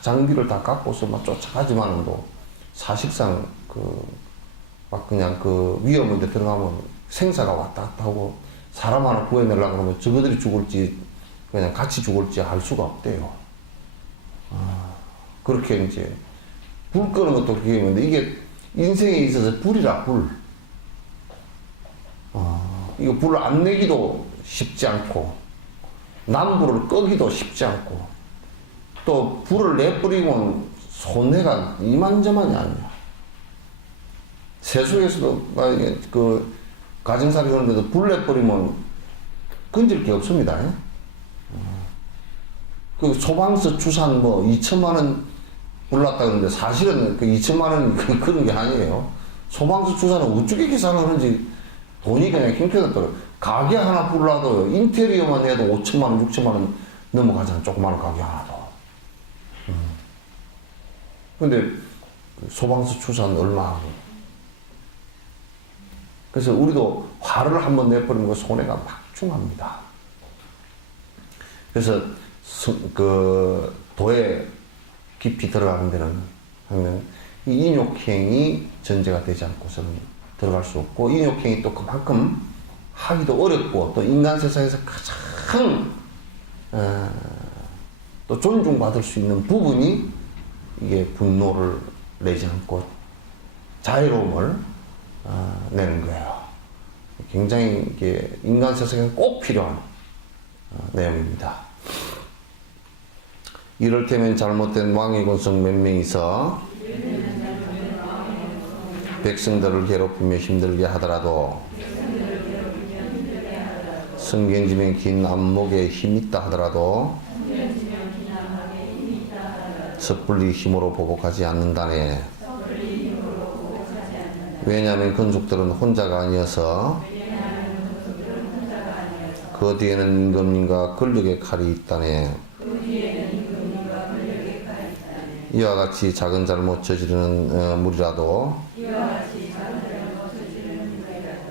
장비를 다 갖고서 막 쫓아가지만은 사실상 막 그냥 그 위험한 데 들어가면 생사가 왔다 갔다 하고 사람 하나 구해내려고 그러면 저거들이 죽을지 그냥 같이 죽을지 알 수가 없대요. 그렇게 이제 불 끄는 것도 그게 있는데 이게 인생에 있어서 불이라 불. 이거 불을 안 내기도 쉽지 않고 남불을 끄기도 쉽지 않고 또 불을 내버리면 손해가 이만저만이 아니야. 세속에서도 만약에 그 가정살이 그런데도 불 내버리면 건질 게 없습니다. 그 소방서 추산 2천만 원 불났다 그러는데 사실은 그 2천만 원 그런 게 아니에요. 소방서 추산은 어떻게 계산을 하는지 돈이 그냥 힘들었더라고요. 가게 하나 불나도 인테리어만 해도 5천만 원, 6천만 원 넘어가잖아. 조그마한 가게 하나도. 근데 소방서 추산 얼마 하고. 그래서 우리도 화를 한번 내버리면 손해가 막중합니다. 그래서 그 도에 깊이 들어가는 데는 하면 이 인욕행이 전제가 되지 않고서는 들어갈 수 없고 인욕행이 또 그만큼 하기도 어렵고 또 인간 세상에서 가장 또 존중받을 수 있는 부분이 이게 분노를 내지 않고 자유로움을 내는 거예요. 굉장히 이게 인간 세상에 꼭 필요한 내용입니다. 이를테면 잘못된 왕의 군성 몇 명이서 백성들을 괴롭히며 힘들게 하더라도 성경지면 긴 안목에 힘이 있다 하더라도 섣불리 힘으로 보복하지 않는다네. 왜냐하면 건축들은 혼자가 아니어서 그 뒤에는 임금님과 권력의 칼이 있다네. 이와 같이 작은 잘못 저지르는 무리라도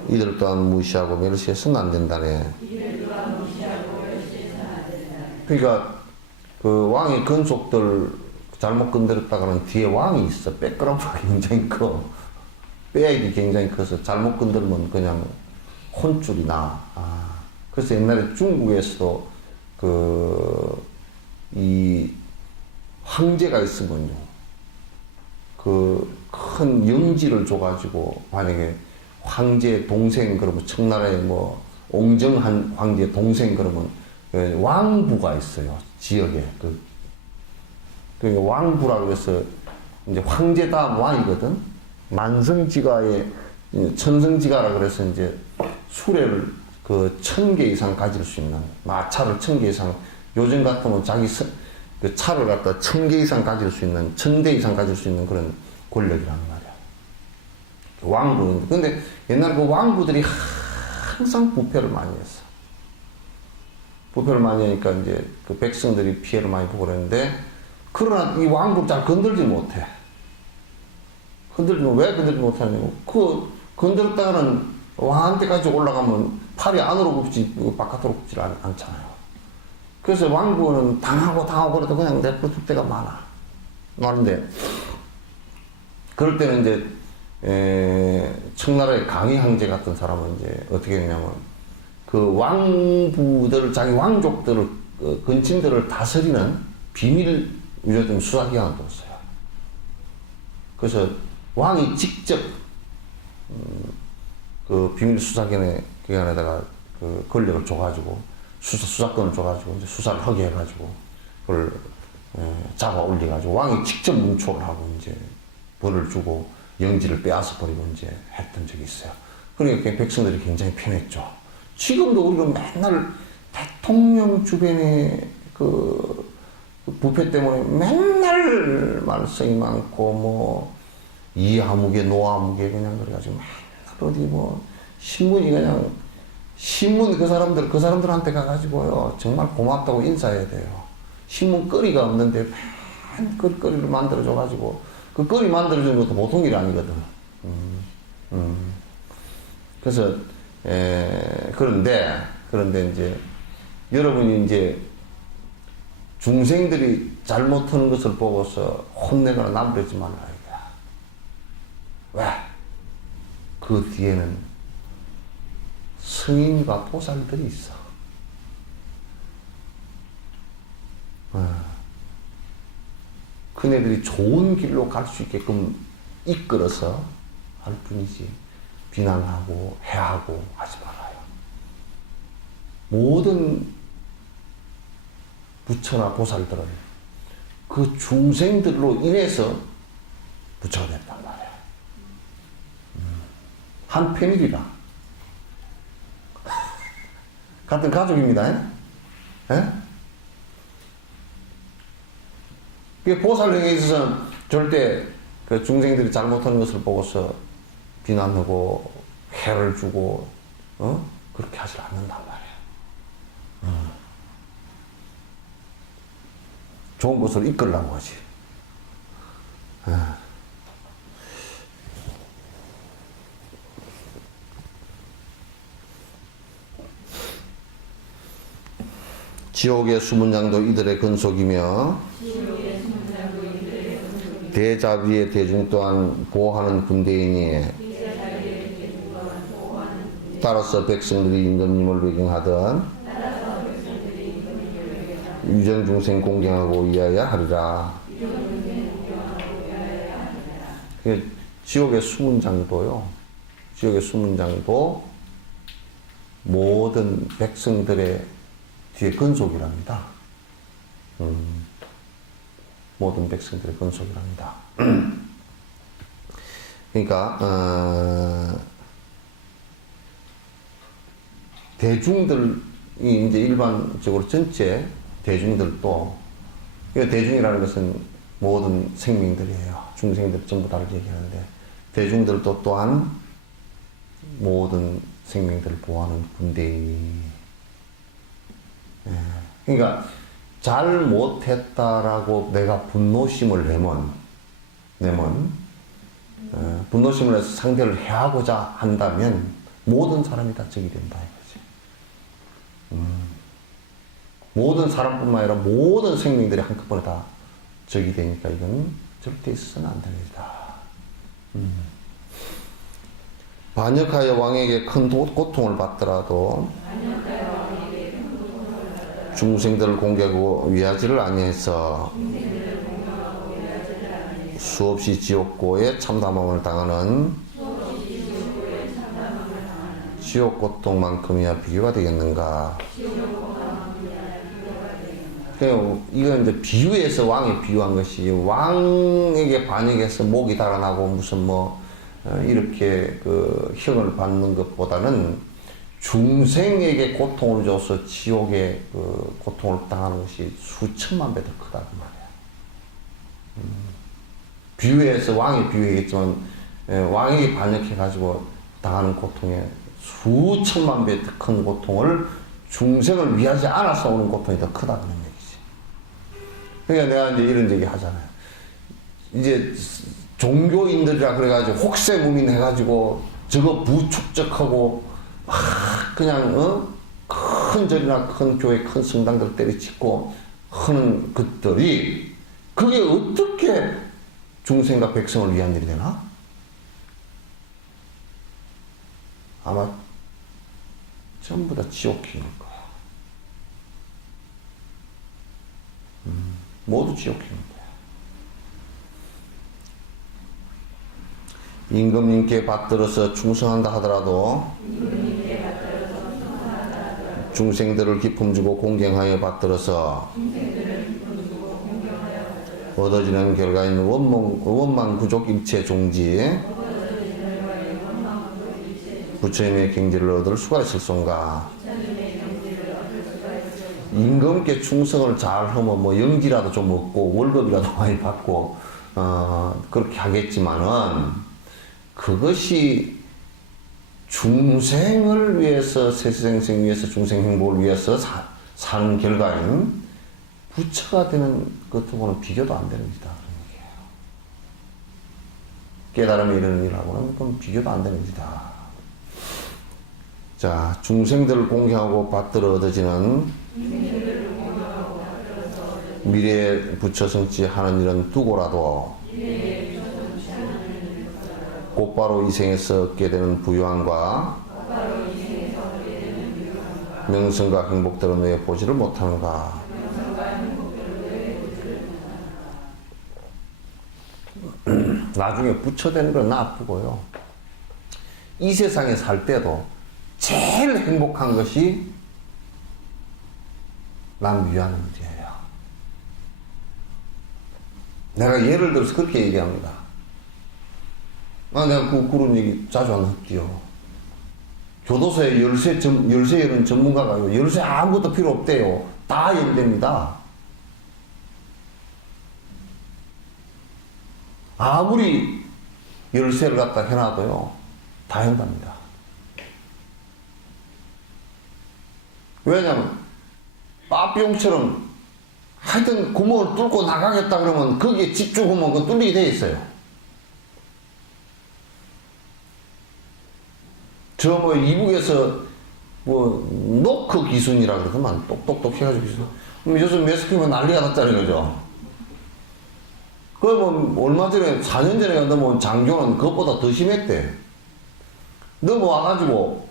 이들 또한 무시하고 멸시해서는 안 된다네. 그러니까 그 왕의 건속들 잘못 건드렸다가는 뒤에 왕이 있어. 백그라운드가 굉장히 커. 백이 굉장히 커서 잘못 건드리면 그냥 혼쭐이 나. 그래서 옛날에 중국에서도 이 황제가 있으면요. 그 큰 영지를 줘가지고 만약에 황제 동생 그러면 청나라에 옹정한 황제 동생 그러면 왕부가 있어요. 지역에 그 왕부라고 해서 이제 황제 다음 왕이거든. 만성지가에 천성지가라 그래서 이제 수레를 1,000개 이상 가질 수 있는 마차를 1,000개 이상 요즘 같으면 자기 그 차를 갖다 1,000개 이상 가질 수 있는 1,000대 이상 가질 수 있는 그런 권력이란 말이야. 왕부인데 근데 옛날 그 왕부들이 항상 부패를 많이 했어. 부패를 많이 하니까 이제 그 백성들이 피해를 많이 보고 그랬는데 그러나 이 왕부를 잘 건들지 못해. 왜 건들지 못하냐고. 건드렸다가는 왕한테까지 올라가면 팔이 안으로 굽지 바깥으로 굽지 않잖아요. 그래서 왕부는 당하고 그래도 그냥 내버릴 때가 많은데 그럴 때는 이제 청나라의 강희 황제 같은 사람은 이제 어떻게 했냐면 그 왕부들 자기 왕족들을 근친들을 다스리는 비밀 요즘 수사기관을 뒀어요. 그래서 왕이 직접 그 비밀 수사기관에다가 그 권력을 줘가지고 수사권을 줘가지고 이제 수사를 하게 해가지고 그걸 잡아 올려가지고 왕이 직접 문초를 하고 이제 벌을 주고 영지를 빼앗아 버리고 이제 했던 적이 있어요. 그러니까 백성들이 굉장히 편했죠. 지금도 우리가 맨날 대통령 주변에 그 부패 때문에 맨날 말썽이 많고 이아무개 노아무개 그냥 그래가지고 맨날 어디 신문이 그냥 신문 그 사람들한테 가가지고요 정말 고맙다고 인사해야 돼요. 신문 거리가 없는데 맨 거리를 만들어줘가지고 그 거리 만들어주는 것도 보통 일이 아니거든. 그래서 그런데 그런데 이제 여러분이 이제 중생들이 잘못하는 것을 보고서 혼내거나 남부르지 말라 이거야. 왜? 그 뒤에는 성인과 보살들이 있어. 그네들이 좋은 길로 갈 수 있게끔 이끌어서 할 뿐이지 비난하고 해하고 하지 말아요. 모든 부처나 보살들은 그 중생들로 인해서 부처가 됐단 말이야. 한 패밀리라. 같은 가족입니다. 예? 그 보살행에 있어서는 절대 그 중생들이 잘못하는 것을 보고서 비난하고 해를 주고 그렇게 하지 않는단 말이에요. 좋은 것으로 이끌려고 하지. 지옥의 수문장도 이들의 근속이며 대자비의 대중 또한 보호하는 군대이니 따라서 백성들이 임금님을 외경하던 유전중생 공경하고 위하여 하리라. 지옥의 수문장도요. 지옥의 수문장도 모든 백성들의 뒤에 근속이랍니다. 모든 백성들의 근속이랍니다. 그러니까 대중들이 이제 일반적으로 전체 대중들도, 대중이라는 것은 모든 생명들이에요. 중생들 전부 다를 얘기하는데, 대중들도 또한 모든 생명들을 보호하는 군대이니. 그러니까 잘못했다라고 내가 분노심을 내면 분노심을 해서 상대를 해하고자 한다면 모든 사람이 다 적이 된다 이거지. 모든 사람뿐만 아니라 모든 생명들이 한꺼번에 다 적이 되니까 이건 절대 있어서는 안 됩니다. 반역하여 왕에게 큰 고통을 받더라도 중생들을 공격하고 위하지를 아니해서 수없이 지옥고에 참담함을 당하는 지옥 고통만큼이야 비교가 되겠는가? 이건 이제 비유에서 왕에 비유한 것이, 왕에게 반역해서 목이 달아나고 무슨 이렇게 그 형을 받는 것보다는 중생에게 고통을 줘서 지옥의 그 고통을 당하는 것이 수천만 배 더 크다 그 말이야. 비유에서 왕이 비유했지만 왕에게 반역해가지고 당하는 고통에 수천만 배 더 큰 고통을 중생을 위하지 않아서 오는 고통이 더 크다 그런 얘기지. 그러니까 내가 이제 이런 얘기 하잖아요. 이제 종교인들이라 그래가지고 혹세무민 해가지고 저거 부축적하고 막 그냥 큰 절이나 큰 교회 큰 성당들 때려치고 하는 것들이 그게 어떻게 중생과 백성을 위한 일이 되나? 아마 전부 다 지옥행일 거야. 모두 지옥행일 거야. 임금님께 받들어서 충성한다 하더라도 중생들을 기품 주고 공경하여 받들어서 얻어지는 결과인 원망 구족 일체 종지 부처님의 경지를 얻을 수가 있을손가. 임금께 충성을 잘 하면 연기라도 좀 얻고 월급이라도 많이 받고 그렇게 하겠지만은 그것이 중생을 위해서, 세세생생 위해서, 중생 행복을 위해서 사는 결과인 부처가 되는 것하고는 비교도 안 되는 일이다. 그런 얘기예요. 깨달음이 이르는 일하고는 그건 비교도 안 되는 일이다. 자, 자, 중생들을 공경하고 받들어 얻어지는 미래에 부처 성취하는 일은 두고라도 곧바로 이 생에서 얻게 되는 부유함과 명성과 행복들은 왜 보지를 못하는가? 나중에 부처 되는 건 나쁘고요. 이 세상에 살 때도 제일 행복한 것이 남 위하는 일이에요. 내가 예를 들어서 그렇게 얘기합니다. 내가 그런 얘기 자주 안 했디요. 교도소에 열쇠 여는 전문가가요. 열쇠 아무것도 필요 없대요. 다 열됩니다. 아무리 열쇠를 갖다 해놔도요. 다 연답니다. 왜냐면 빠삐용처럼 하여튼 구멍을 뚫고 나가겠다 그러면 거기에 집중하면 그 뚫리게 돼 있어요. 저 뭐 이북에서 뭐 노크 기순이라 그러더만 똑똑똑 해가지고 기순. 요즘 매스키면 난리가 났다는 거죠. 그 뭐 얼마 전에 4년 전에 넘어온 장교는 그것보다 더 심했대. 넘어와가지고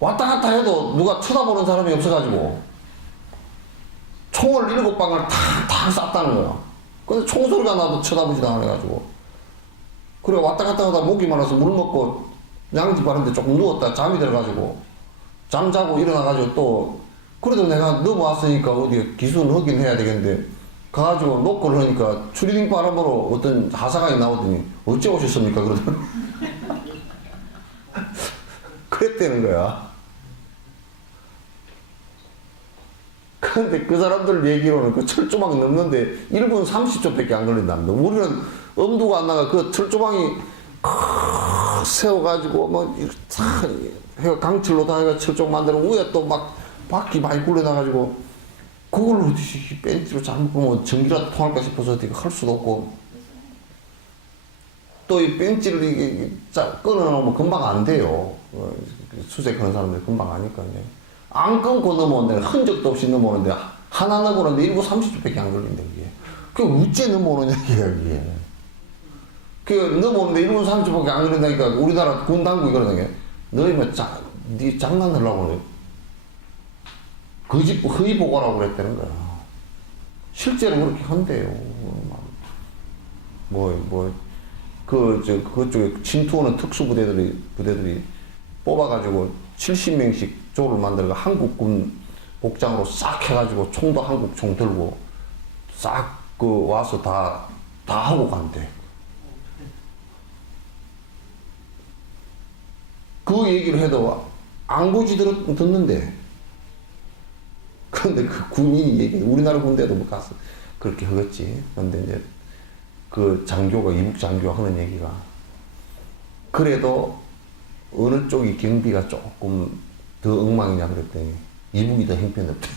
왔다 갔다 해도 누가 쳐다보는 사람이 없어가지고 총을 7방을 탁탁 쐈다는 거야. 근데 총소리가 나도 쳐다보지도 않아가지고 그래 왔다 갔다 하다 목이 말라서 물 먹고 양지 바른데 조금 누웠다 잠이 들어가지고 잠자고 일어나가지고 또 그래도 내가 넘어왔으니까 어디 기수는 하긴 해야 되겠는데 가가지고 노크를 하니까 추리닝 바람으로 어떤 하사관이 나오더니 어째 오셨습니까? 그러더니 그랬다는 거야. 근데 그 사람들 얘기로는 그 철조망 넘는데 1분 30초밖에 안 걸린답니다. 우리는 엄두가 안 나가 그 철조망이 세워가지고 뭐 해가 강철로 다 해가 철조망 만들어 위에 또 막 바퀴 많이 굴려놔가지고 그걸 어디서 벤치로 잘못 보면 전기라도 통할까 싶어서 어떻게 할 수도 없고 또 이 벤치를 이게 끊어놓으면 금방 안 돼요. 수색하는 사람들이 금방 아니까요. 안 끊고 넘어오는데 흔적도 없이 넘어오는데 하나 넘어오는데 1분 30초밖에 안 걸린다 그게. 그게 어째 넘어오느냐 이게. 그 넘어오는데 1분 30초밖에 안 걸린다니까 우리나라 군 당국이 그러는 게 너희 뭐 네 장난하려고 그래. 그 집 허위 보고라고 그랬다는 거야. 실제로 그렇게 한대요. 그쪽에 침투하는 부대들이 뽑아가지고 70명씩 조를 만들고 한국군 복장으로 싹 해가지고 총도 한국 총 들고 싹 와서 다 하고 간대. 그 얘기를 해도 안구지 듣는데 그런데 그 군인이 얘기 우리나라 군대도 뭐 가서 그렇게 하겠지. 그런데 이제 그 장교가 이북 장교가 하는 얘기가 그래도 어느 쪽이 경비가 조금 더 엉망이냐 그랬더니 이북이 더 형편없대.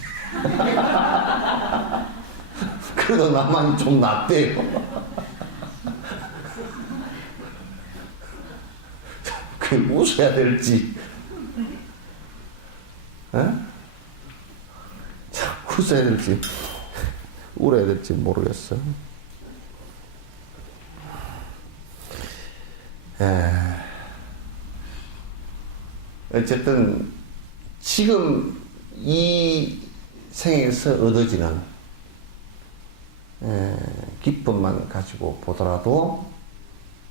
그래도 남한이 좀 낫대요. 그 웃어야 될지, 웃어야 될지, 울어야 될지 모르겠어. 어쨌든 지금 이 생에서 얻어지는 기쁨만 가지고 보더라도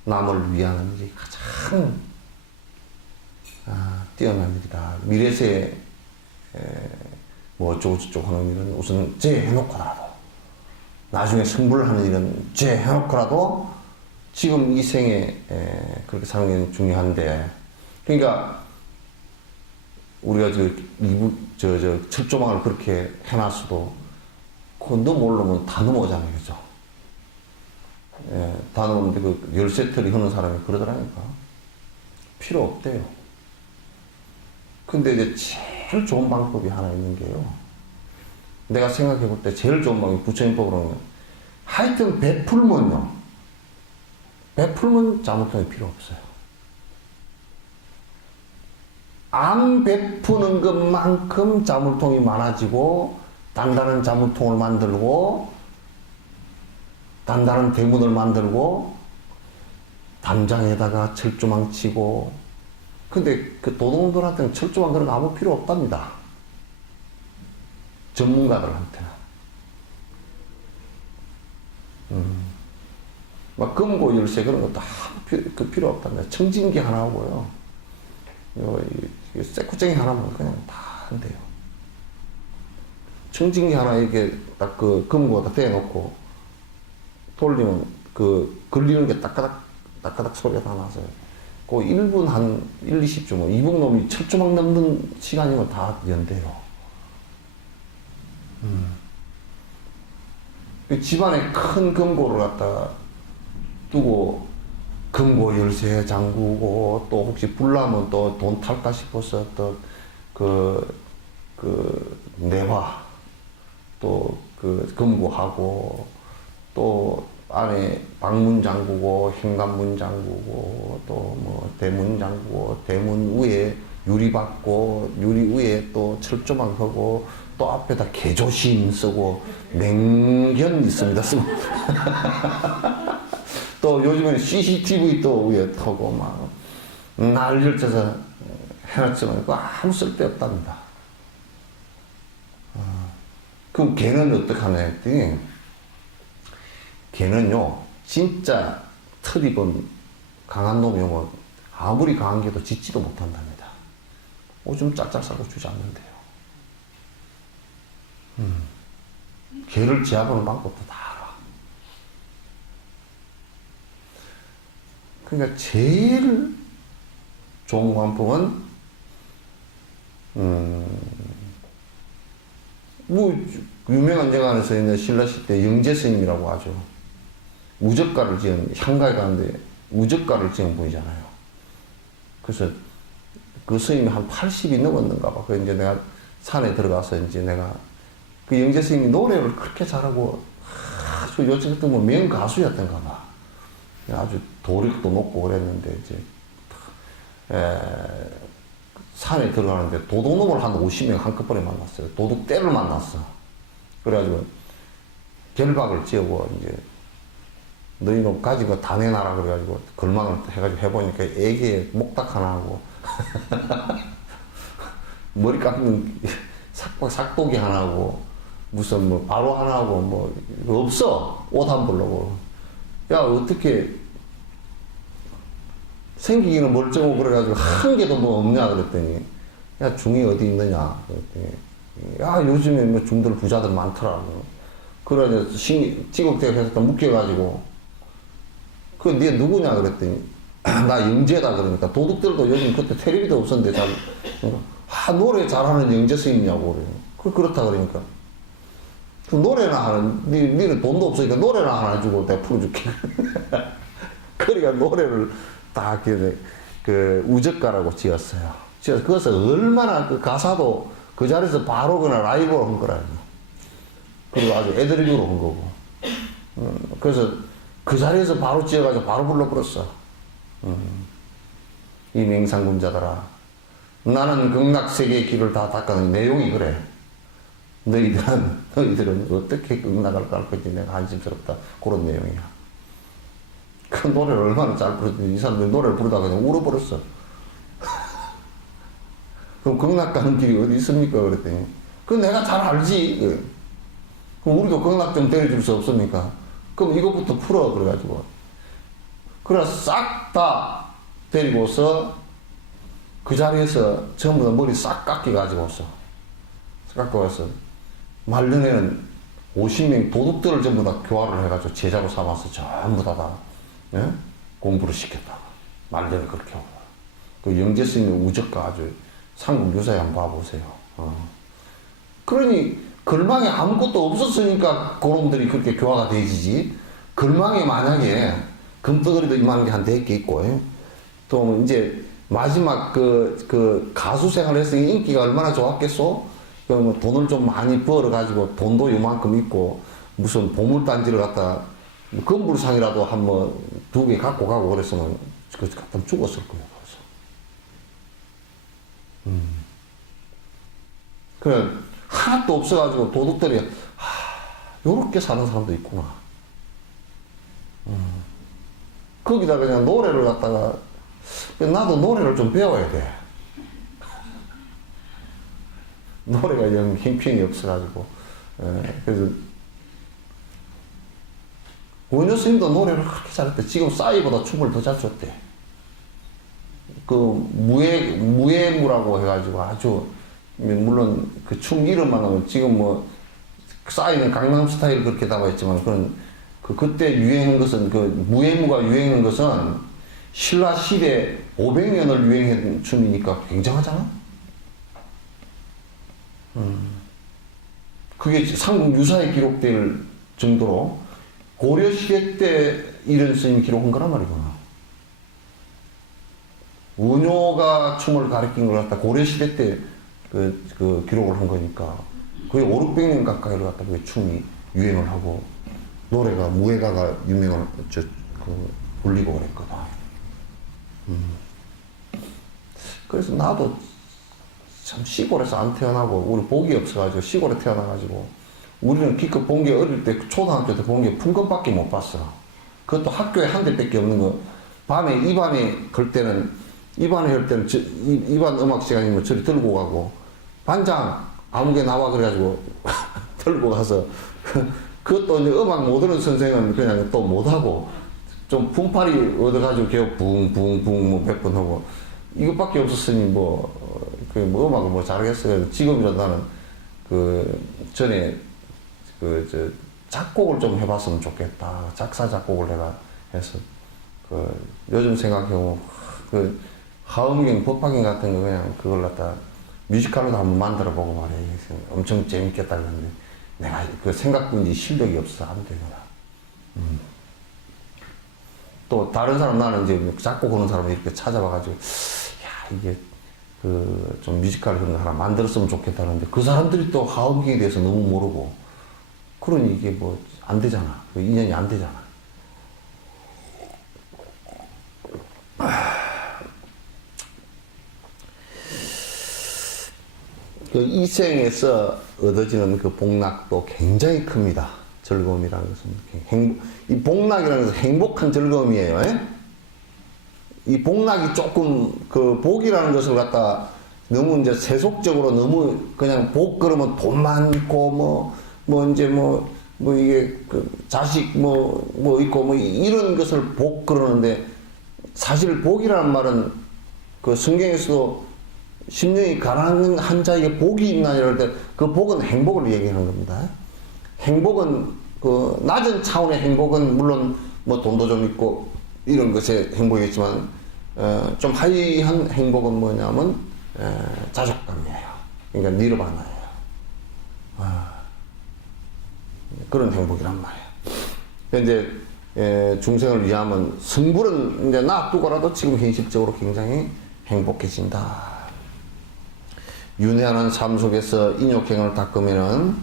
남을 위하는 일이 가장 뛰어난 일이다. 미래세에 뭐 어쩌고저쩌고 하는 일은 우선 제해놓고라도 나중에 성불하는 일은 제해놓고라도 지금 이 생에 그렇게 사는 게 중요한데 그러니까 우리가 철조망을 그렇게 해놨어도 그거 넘어오려면 다 넘어오잖아요. 그죠? 다 넘어오는데 그 열쇠털이 하는 사람이 그러더라니까. 필요 없대요. 근데 이제 제일 좋은 방법이 하나 있는 게요. 내가 생각해 볼 때 제일 좋은 방법이 부처님법으로는 하여튼 베풀면 잘못하면 필요 없어요. 안 베푸는 것만큼 자물통이 많아지고 단단한 자물통을 만들고 단단한 대문을 만들고 담장에다가 철조망 치고. 근데 그 도둑놈들한테는 철조망 그런 거 아무 필요 없답니다. 전문가들한테는. 막 금고 열쇠 그런 것도 아무 필요 없답니다. 청진기 하나 하고요. 쇠구쟁이 하나면 그냥 다 한대요. 청진기 하나 이렇게 딱 그 금고에다 대놓고 돌리면 그 걸리는 게 따까닥 소리가 다 나서요. 그 1분 한 1, 20초 뭐 이북놈이 철조망 넘는 시간이면 다 연대요. 집안에 큰 금고를 갖다 두고 금고 열쇠 잠그고 또 혹시 불나면 또 돈 탈까 싶어서 또 내화 또 그 금고하고 또 안에 방문 잠그고 현관문 잠그고 또 뭐 대문 잠그고 대문 위에 유리 받고 유리 위에 또 철조망 하고 또 앞에다 개조심 쓰고 맹견 있습니다 쓰고 또 요즘에는 CCTV 또 위에 타고 막 난리를 쳐서 해놨지만 그거 아무 쓸데없답니다. 그럼 걔는 어떡하냐 했더니 걔는요 진짜 트립은 강한 놈이면 아무리 강한 게도 짖지도 못한답니다. 오줌 짝짝 싸고 주지 않는데요. 걔를 제압하는 방법도 다 알아. 그러니까 제일 좋은 방법은 뭐 유명한 영화에서 있는 신라시대 영재 스님이라고 하죠. 우젓가를 지은 향가에 가는데 우젓가를 지은 분이잖아요. 그래서 그 스님이 한 80이 넘었는가 봐. 그래서 이제 내가 산에 들어가서 이제 내가 그 영재 스님이 노래를 그렇게 잘하고 아주 요즘 같은 뭐 명가수였던가 봐. 아주 도력도 높고 그랬는데 이제 산에 들어가는데 도둑놈을 한 50명 한꺼번에 만났어요. 도둑떼를 만났어. 그래가지고 결박을 지어고 이제 너희 놈 가진 거 다 내놔라 그래가지고 걸망을 해가지고 해보니까 애기에 목닥 하나 하고 머리 깎는 삭도기 하나 하고 무슨 뭐 바로 하나 하고 뭐 없어. 옷 안 보려고. 야 어떻게 생기기는 멀쩡하고 그래가지고 한 개도 뭐 없냐 그랬더니 야 중이 어디 있느냐 그랬더니 야 요즘에 뭐 중들 부자들 많더라고. 그래가지고 찌국대가 해서 묶여가지고 그 네 누구냐 그랬더니 나 영재다 그러니까 도둑들도 요즘 그때 텔레비도 없었는데 잘 노래 잘하는 영재 스님이냐고 그래. 그렇다 그러니까 그 노래나 하는 니는 돈도 없으니까 노래나 하나 주고 내가 풀어줄게. 그러니까 노래를 딱 그 우젓가라고 지었어요. 지어서 그것을 얼마나 그 가사도 그 자리에서 바로 그냥 라이브로 한 거라요. 그리고 아주 애드리브로 한 거고. 그래서 그 자리에서 바로 지어가지고 바로 불러버렸어. 이 맹상군자들아, 나는 극락세계의 길을 다 닦아낸 내용이 그래. 너희들은 어떻게 극락을 갈 건지 내가 한심스럽다. 그런 내용이야. 그 노래를 얼마나 잘 부르더니 이 사람들 노래를 부르다가 그냥 울어버렸어. 그럼 극락 가는 길이 어디 있습니까? 그랬더니 그건 내가 잘 알지. 그럼 우리도 극락 좀 데려줄 수 없습니까? 그럼 이거부터 풀어. 그래가지고 그래서 싹 다 데리고서 그 자리에서 전부 다 머리 싹 깎여가지고 왔어. 깎고 와서 말년에는 50명 도둑들을 전부 다 교화를 해가지고 제자로 삼아서 전부 다 예? 공부를 시켰다. 말년에 그렇게 하고. 그 영재 스님의 우적가 아주 상국 유사에 한번 봐보세요. 그러니 걸망에 아무것도 없었으니까 그놈들이 그렇게 교화가 되지지. 걸망에 만약에 금덩어리도 이만한 게 한 100개 있고, 예? 또 이제 마지막 그 가수 생활을 했으니 인기가 얼마나 좋았겠소? 그러면 돈을 좀 많이 벌어가지고 돈도 요만큼 있고, 무슨 보물단지를 갖다 건불상이라도 한번 2개 갖고 가고 그랬으면 그 갖다 죽었을 거예요. 그래, 하나도 없어가지고 도둑들이, 요렇게 사는 사람도 있구나. 거기다 그냥 노래를 갖다가, 나도 노래를 좀 배워야 돼. 노래가 영 형편이 없어가지고. 그래서, 원효 스님도 노래를 그렇게 잘했대. 지금 싸이보다 춤을 더 잘 췄대. 그, 무예무라고 해가지고 아주, 물론 그 춤 이름만 하면 지금 뭐, 싸이는 강남 스타일 그렇게 담아있지만, 그때 유행한 것은, 무예무가 유행한 것은 신라 시대 500년을 유행한 춤이니까 굉장하잖아? 그게 삼국 유사에 기록될 정도로 고려 시대 때 이런 스님이 기록한 거란 말이구나. 원효가 춤을 가르친 걸 갖다 고려 시대 때 기록을 한 거니까 거의 5, 600년 가까이를 갖다 그 춤이 유행을 하고 노래가 무예가가 유명을 불리고 그랬거든. 그래서 나도 참 시골에서 안 태어나고 우리 복이 없어가지고 시골에 태어나가지고 우리는 기껏 본 게 어릴 때 초등학교 때 본 게 풍금밖에 못 봤어. 그것도 학교에 한 대밖에 없는 거. 밤에 이반에 걸 때는 이반에 할 때는 이반 음악 시간이면 저리 들고 가고 반장 아무개 나와 그래가지고 들고 가서 그것도 이제 음악 못 듣는 선생은 그냥 또 못하고 좀 분팔이 얻어가지고 계속 붕붕붕 뭐 몇 번 하고 이것밖에 없었으니 뭐 음악을 뭐 잘하겠어요. 지금이라도 나는 전에 작곡을 좀 해봤으면 좋겠다. 작사 작곡을 내가 해서 요즘 생각해보면 하음경 법화경 같은 거 그냥 그걸 갖다 뮤지컬로도 한번 만들어보고 말이야. 엄청 재밌겠다 그러는데 내가 생각뿐이지 실력이 없어서 안 되더라. 또 다른 사람 나는 이제 작곡하는 사람을 이렇게 찾아봐가지고 야 이게 좀 뮤지컬 그런 거 하나 만들었으면 좋겠다는데 그 사람들이 또 하음경에 대해서 너무 모르고 그러니 이게 뭐 안 되잖아. 인연이 안 되잖아. 이 생에서 얻어지는 그 복락도 굉장히 큽니다. 즐거움이라는 것은. 이 복락이라는 것은 행복한 즐거움이에요. 이 복락이 조금, 복이라는 것을 갖다 너무 이제 세속적으로 너무 그냥 복 그러면 돈 많고, 이게 자식 있고 이런 것을 복 그러는데 사실 복이라는 말은 성경에서도 심령이 가난한 한 자에게 복이 있나 이럴 때 그 복은 행복을 얘기하는 겁니다. 행복은 낮은 차원의 행복은 물론 돈도 좀 있고 이런 것의 행복이겠지만 좀 하이한 행복은 뭐냐면 자족감이에요. 그러니까 니르바나예요. 그런 행복이란 말이에요. 이제 중생을 위하면 성불은 이제 놔두고라도 지금 현실적으로 굉장히 행복해진다. 윤회하는 삶 속에서 인욕행을 닦으면은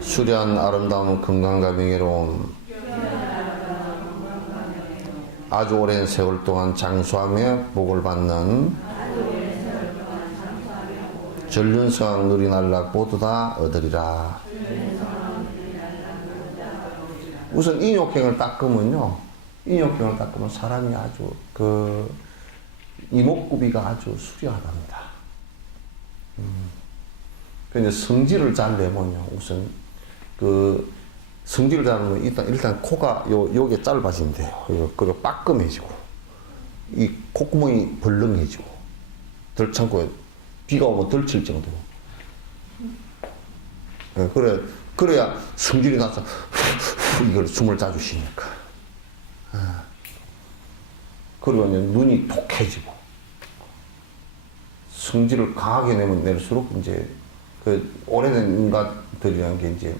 수려한 아름다운 건강과 명예로움 아주 오랜 세월 동안 장수하며 복을 받는 전륜성 누리날락 모두 다 얻으리라. 우선 인욕행을 닦으면요, 인욕행을 닦으면 사람이 아주 이목구비가 아주 수려하답니다. 근데 성질을 잘 내면요, 우선 성질을 잘 내면 일단 코가 요게 짧아진대요. 그리고 빠끔해지고 이 콧구멍이 벌렁해지고 덜 참고 비가 오면 덜 칠 정도로. 그래야 성질이 나서 이걸 숨을 자주 쉬니까. 그리고 이제 눈이 톡해지고 성질을 강하게 내면 낼수록 이제 오래된 인간들이라는 게 이제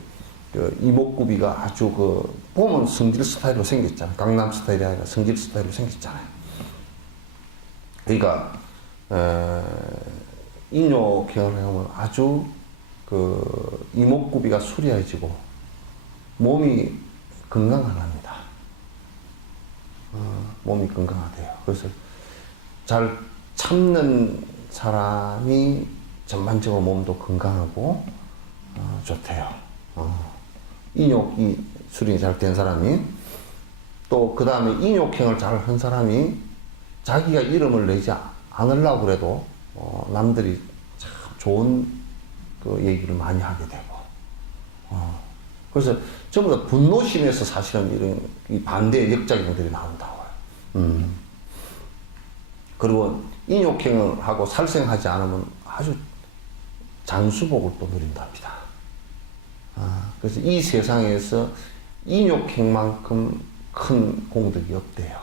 이목구비가 아주 보면 성질 스타일로 생겼잖아. 강남 스타일이 아니라 성질 스타일로 생겼잖아요. 그러니까 인욕행을 하면 아주 이목구비가 수려해지고 몸이 건강하답니다. 몸이 건강하대요. 그래서 잘 참는 사람이 전반적으로 몸도 건강하고 좋대요. 인욕이 수련이 잘 된 사람이 또 그 다음에 인욕행을 잘 한 사람이 자기가 이름을 내지 않으려고 그래도 남들이 참 좋은 그 얘기를 많이 하게 되고 그래서 전부 다 분노심에서 사실은 이런 이 반대의 역작용들이 나온다고요. 그리고 인욕행을 하고 살생하지 않으면 아주 장수복을 또 누린답니다. 그래서 이 세상에서 인욕행만큼 큰 공덕이 없대요.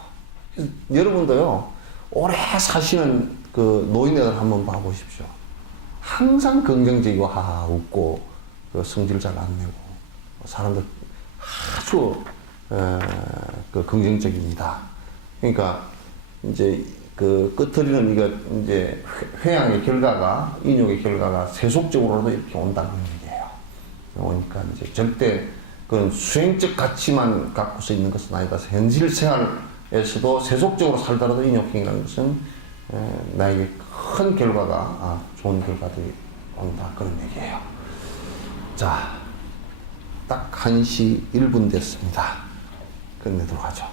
그래서 여러분도요, 오래 사시는 그 노인네들 한번 봐보십시오. 항상 긍정적이고 하하 웃고 그 성질 잘 안 내고 사람들 아주 그 긍정적입니다. 그러니까 이제 그 끝터리는 이거 이제 회양의 결과가 인욕의 결과가 세속적으로도 이렇게 온다는 얘기예요. 오니까 이제 절대 그런 수행적 가치만 갖고서 있는 것은 아니다. 현실 생활에서도 세속적으로 살더라도 인욕행이라는 것은 나에게 큰 결과가 좋은 결과들이 온다 그런 얘기예요. 자, 딱 1시 1분 됐습니다. 끝내도록 하죠.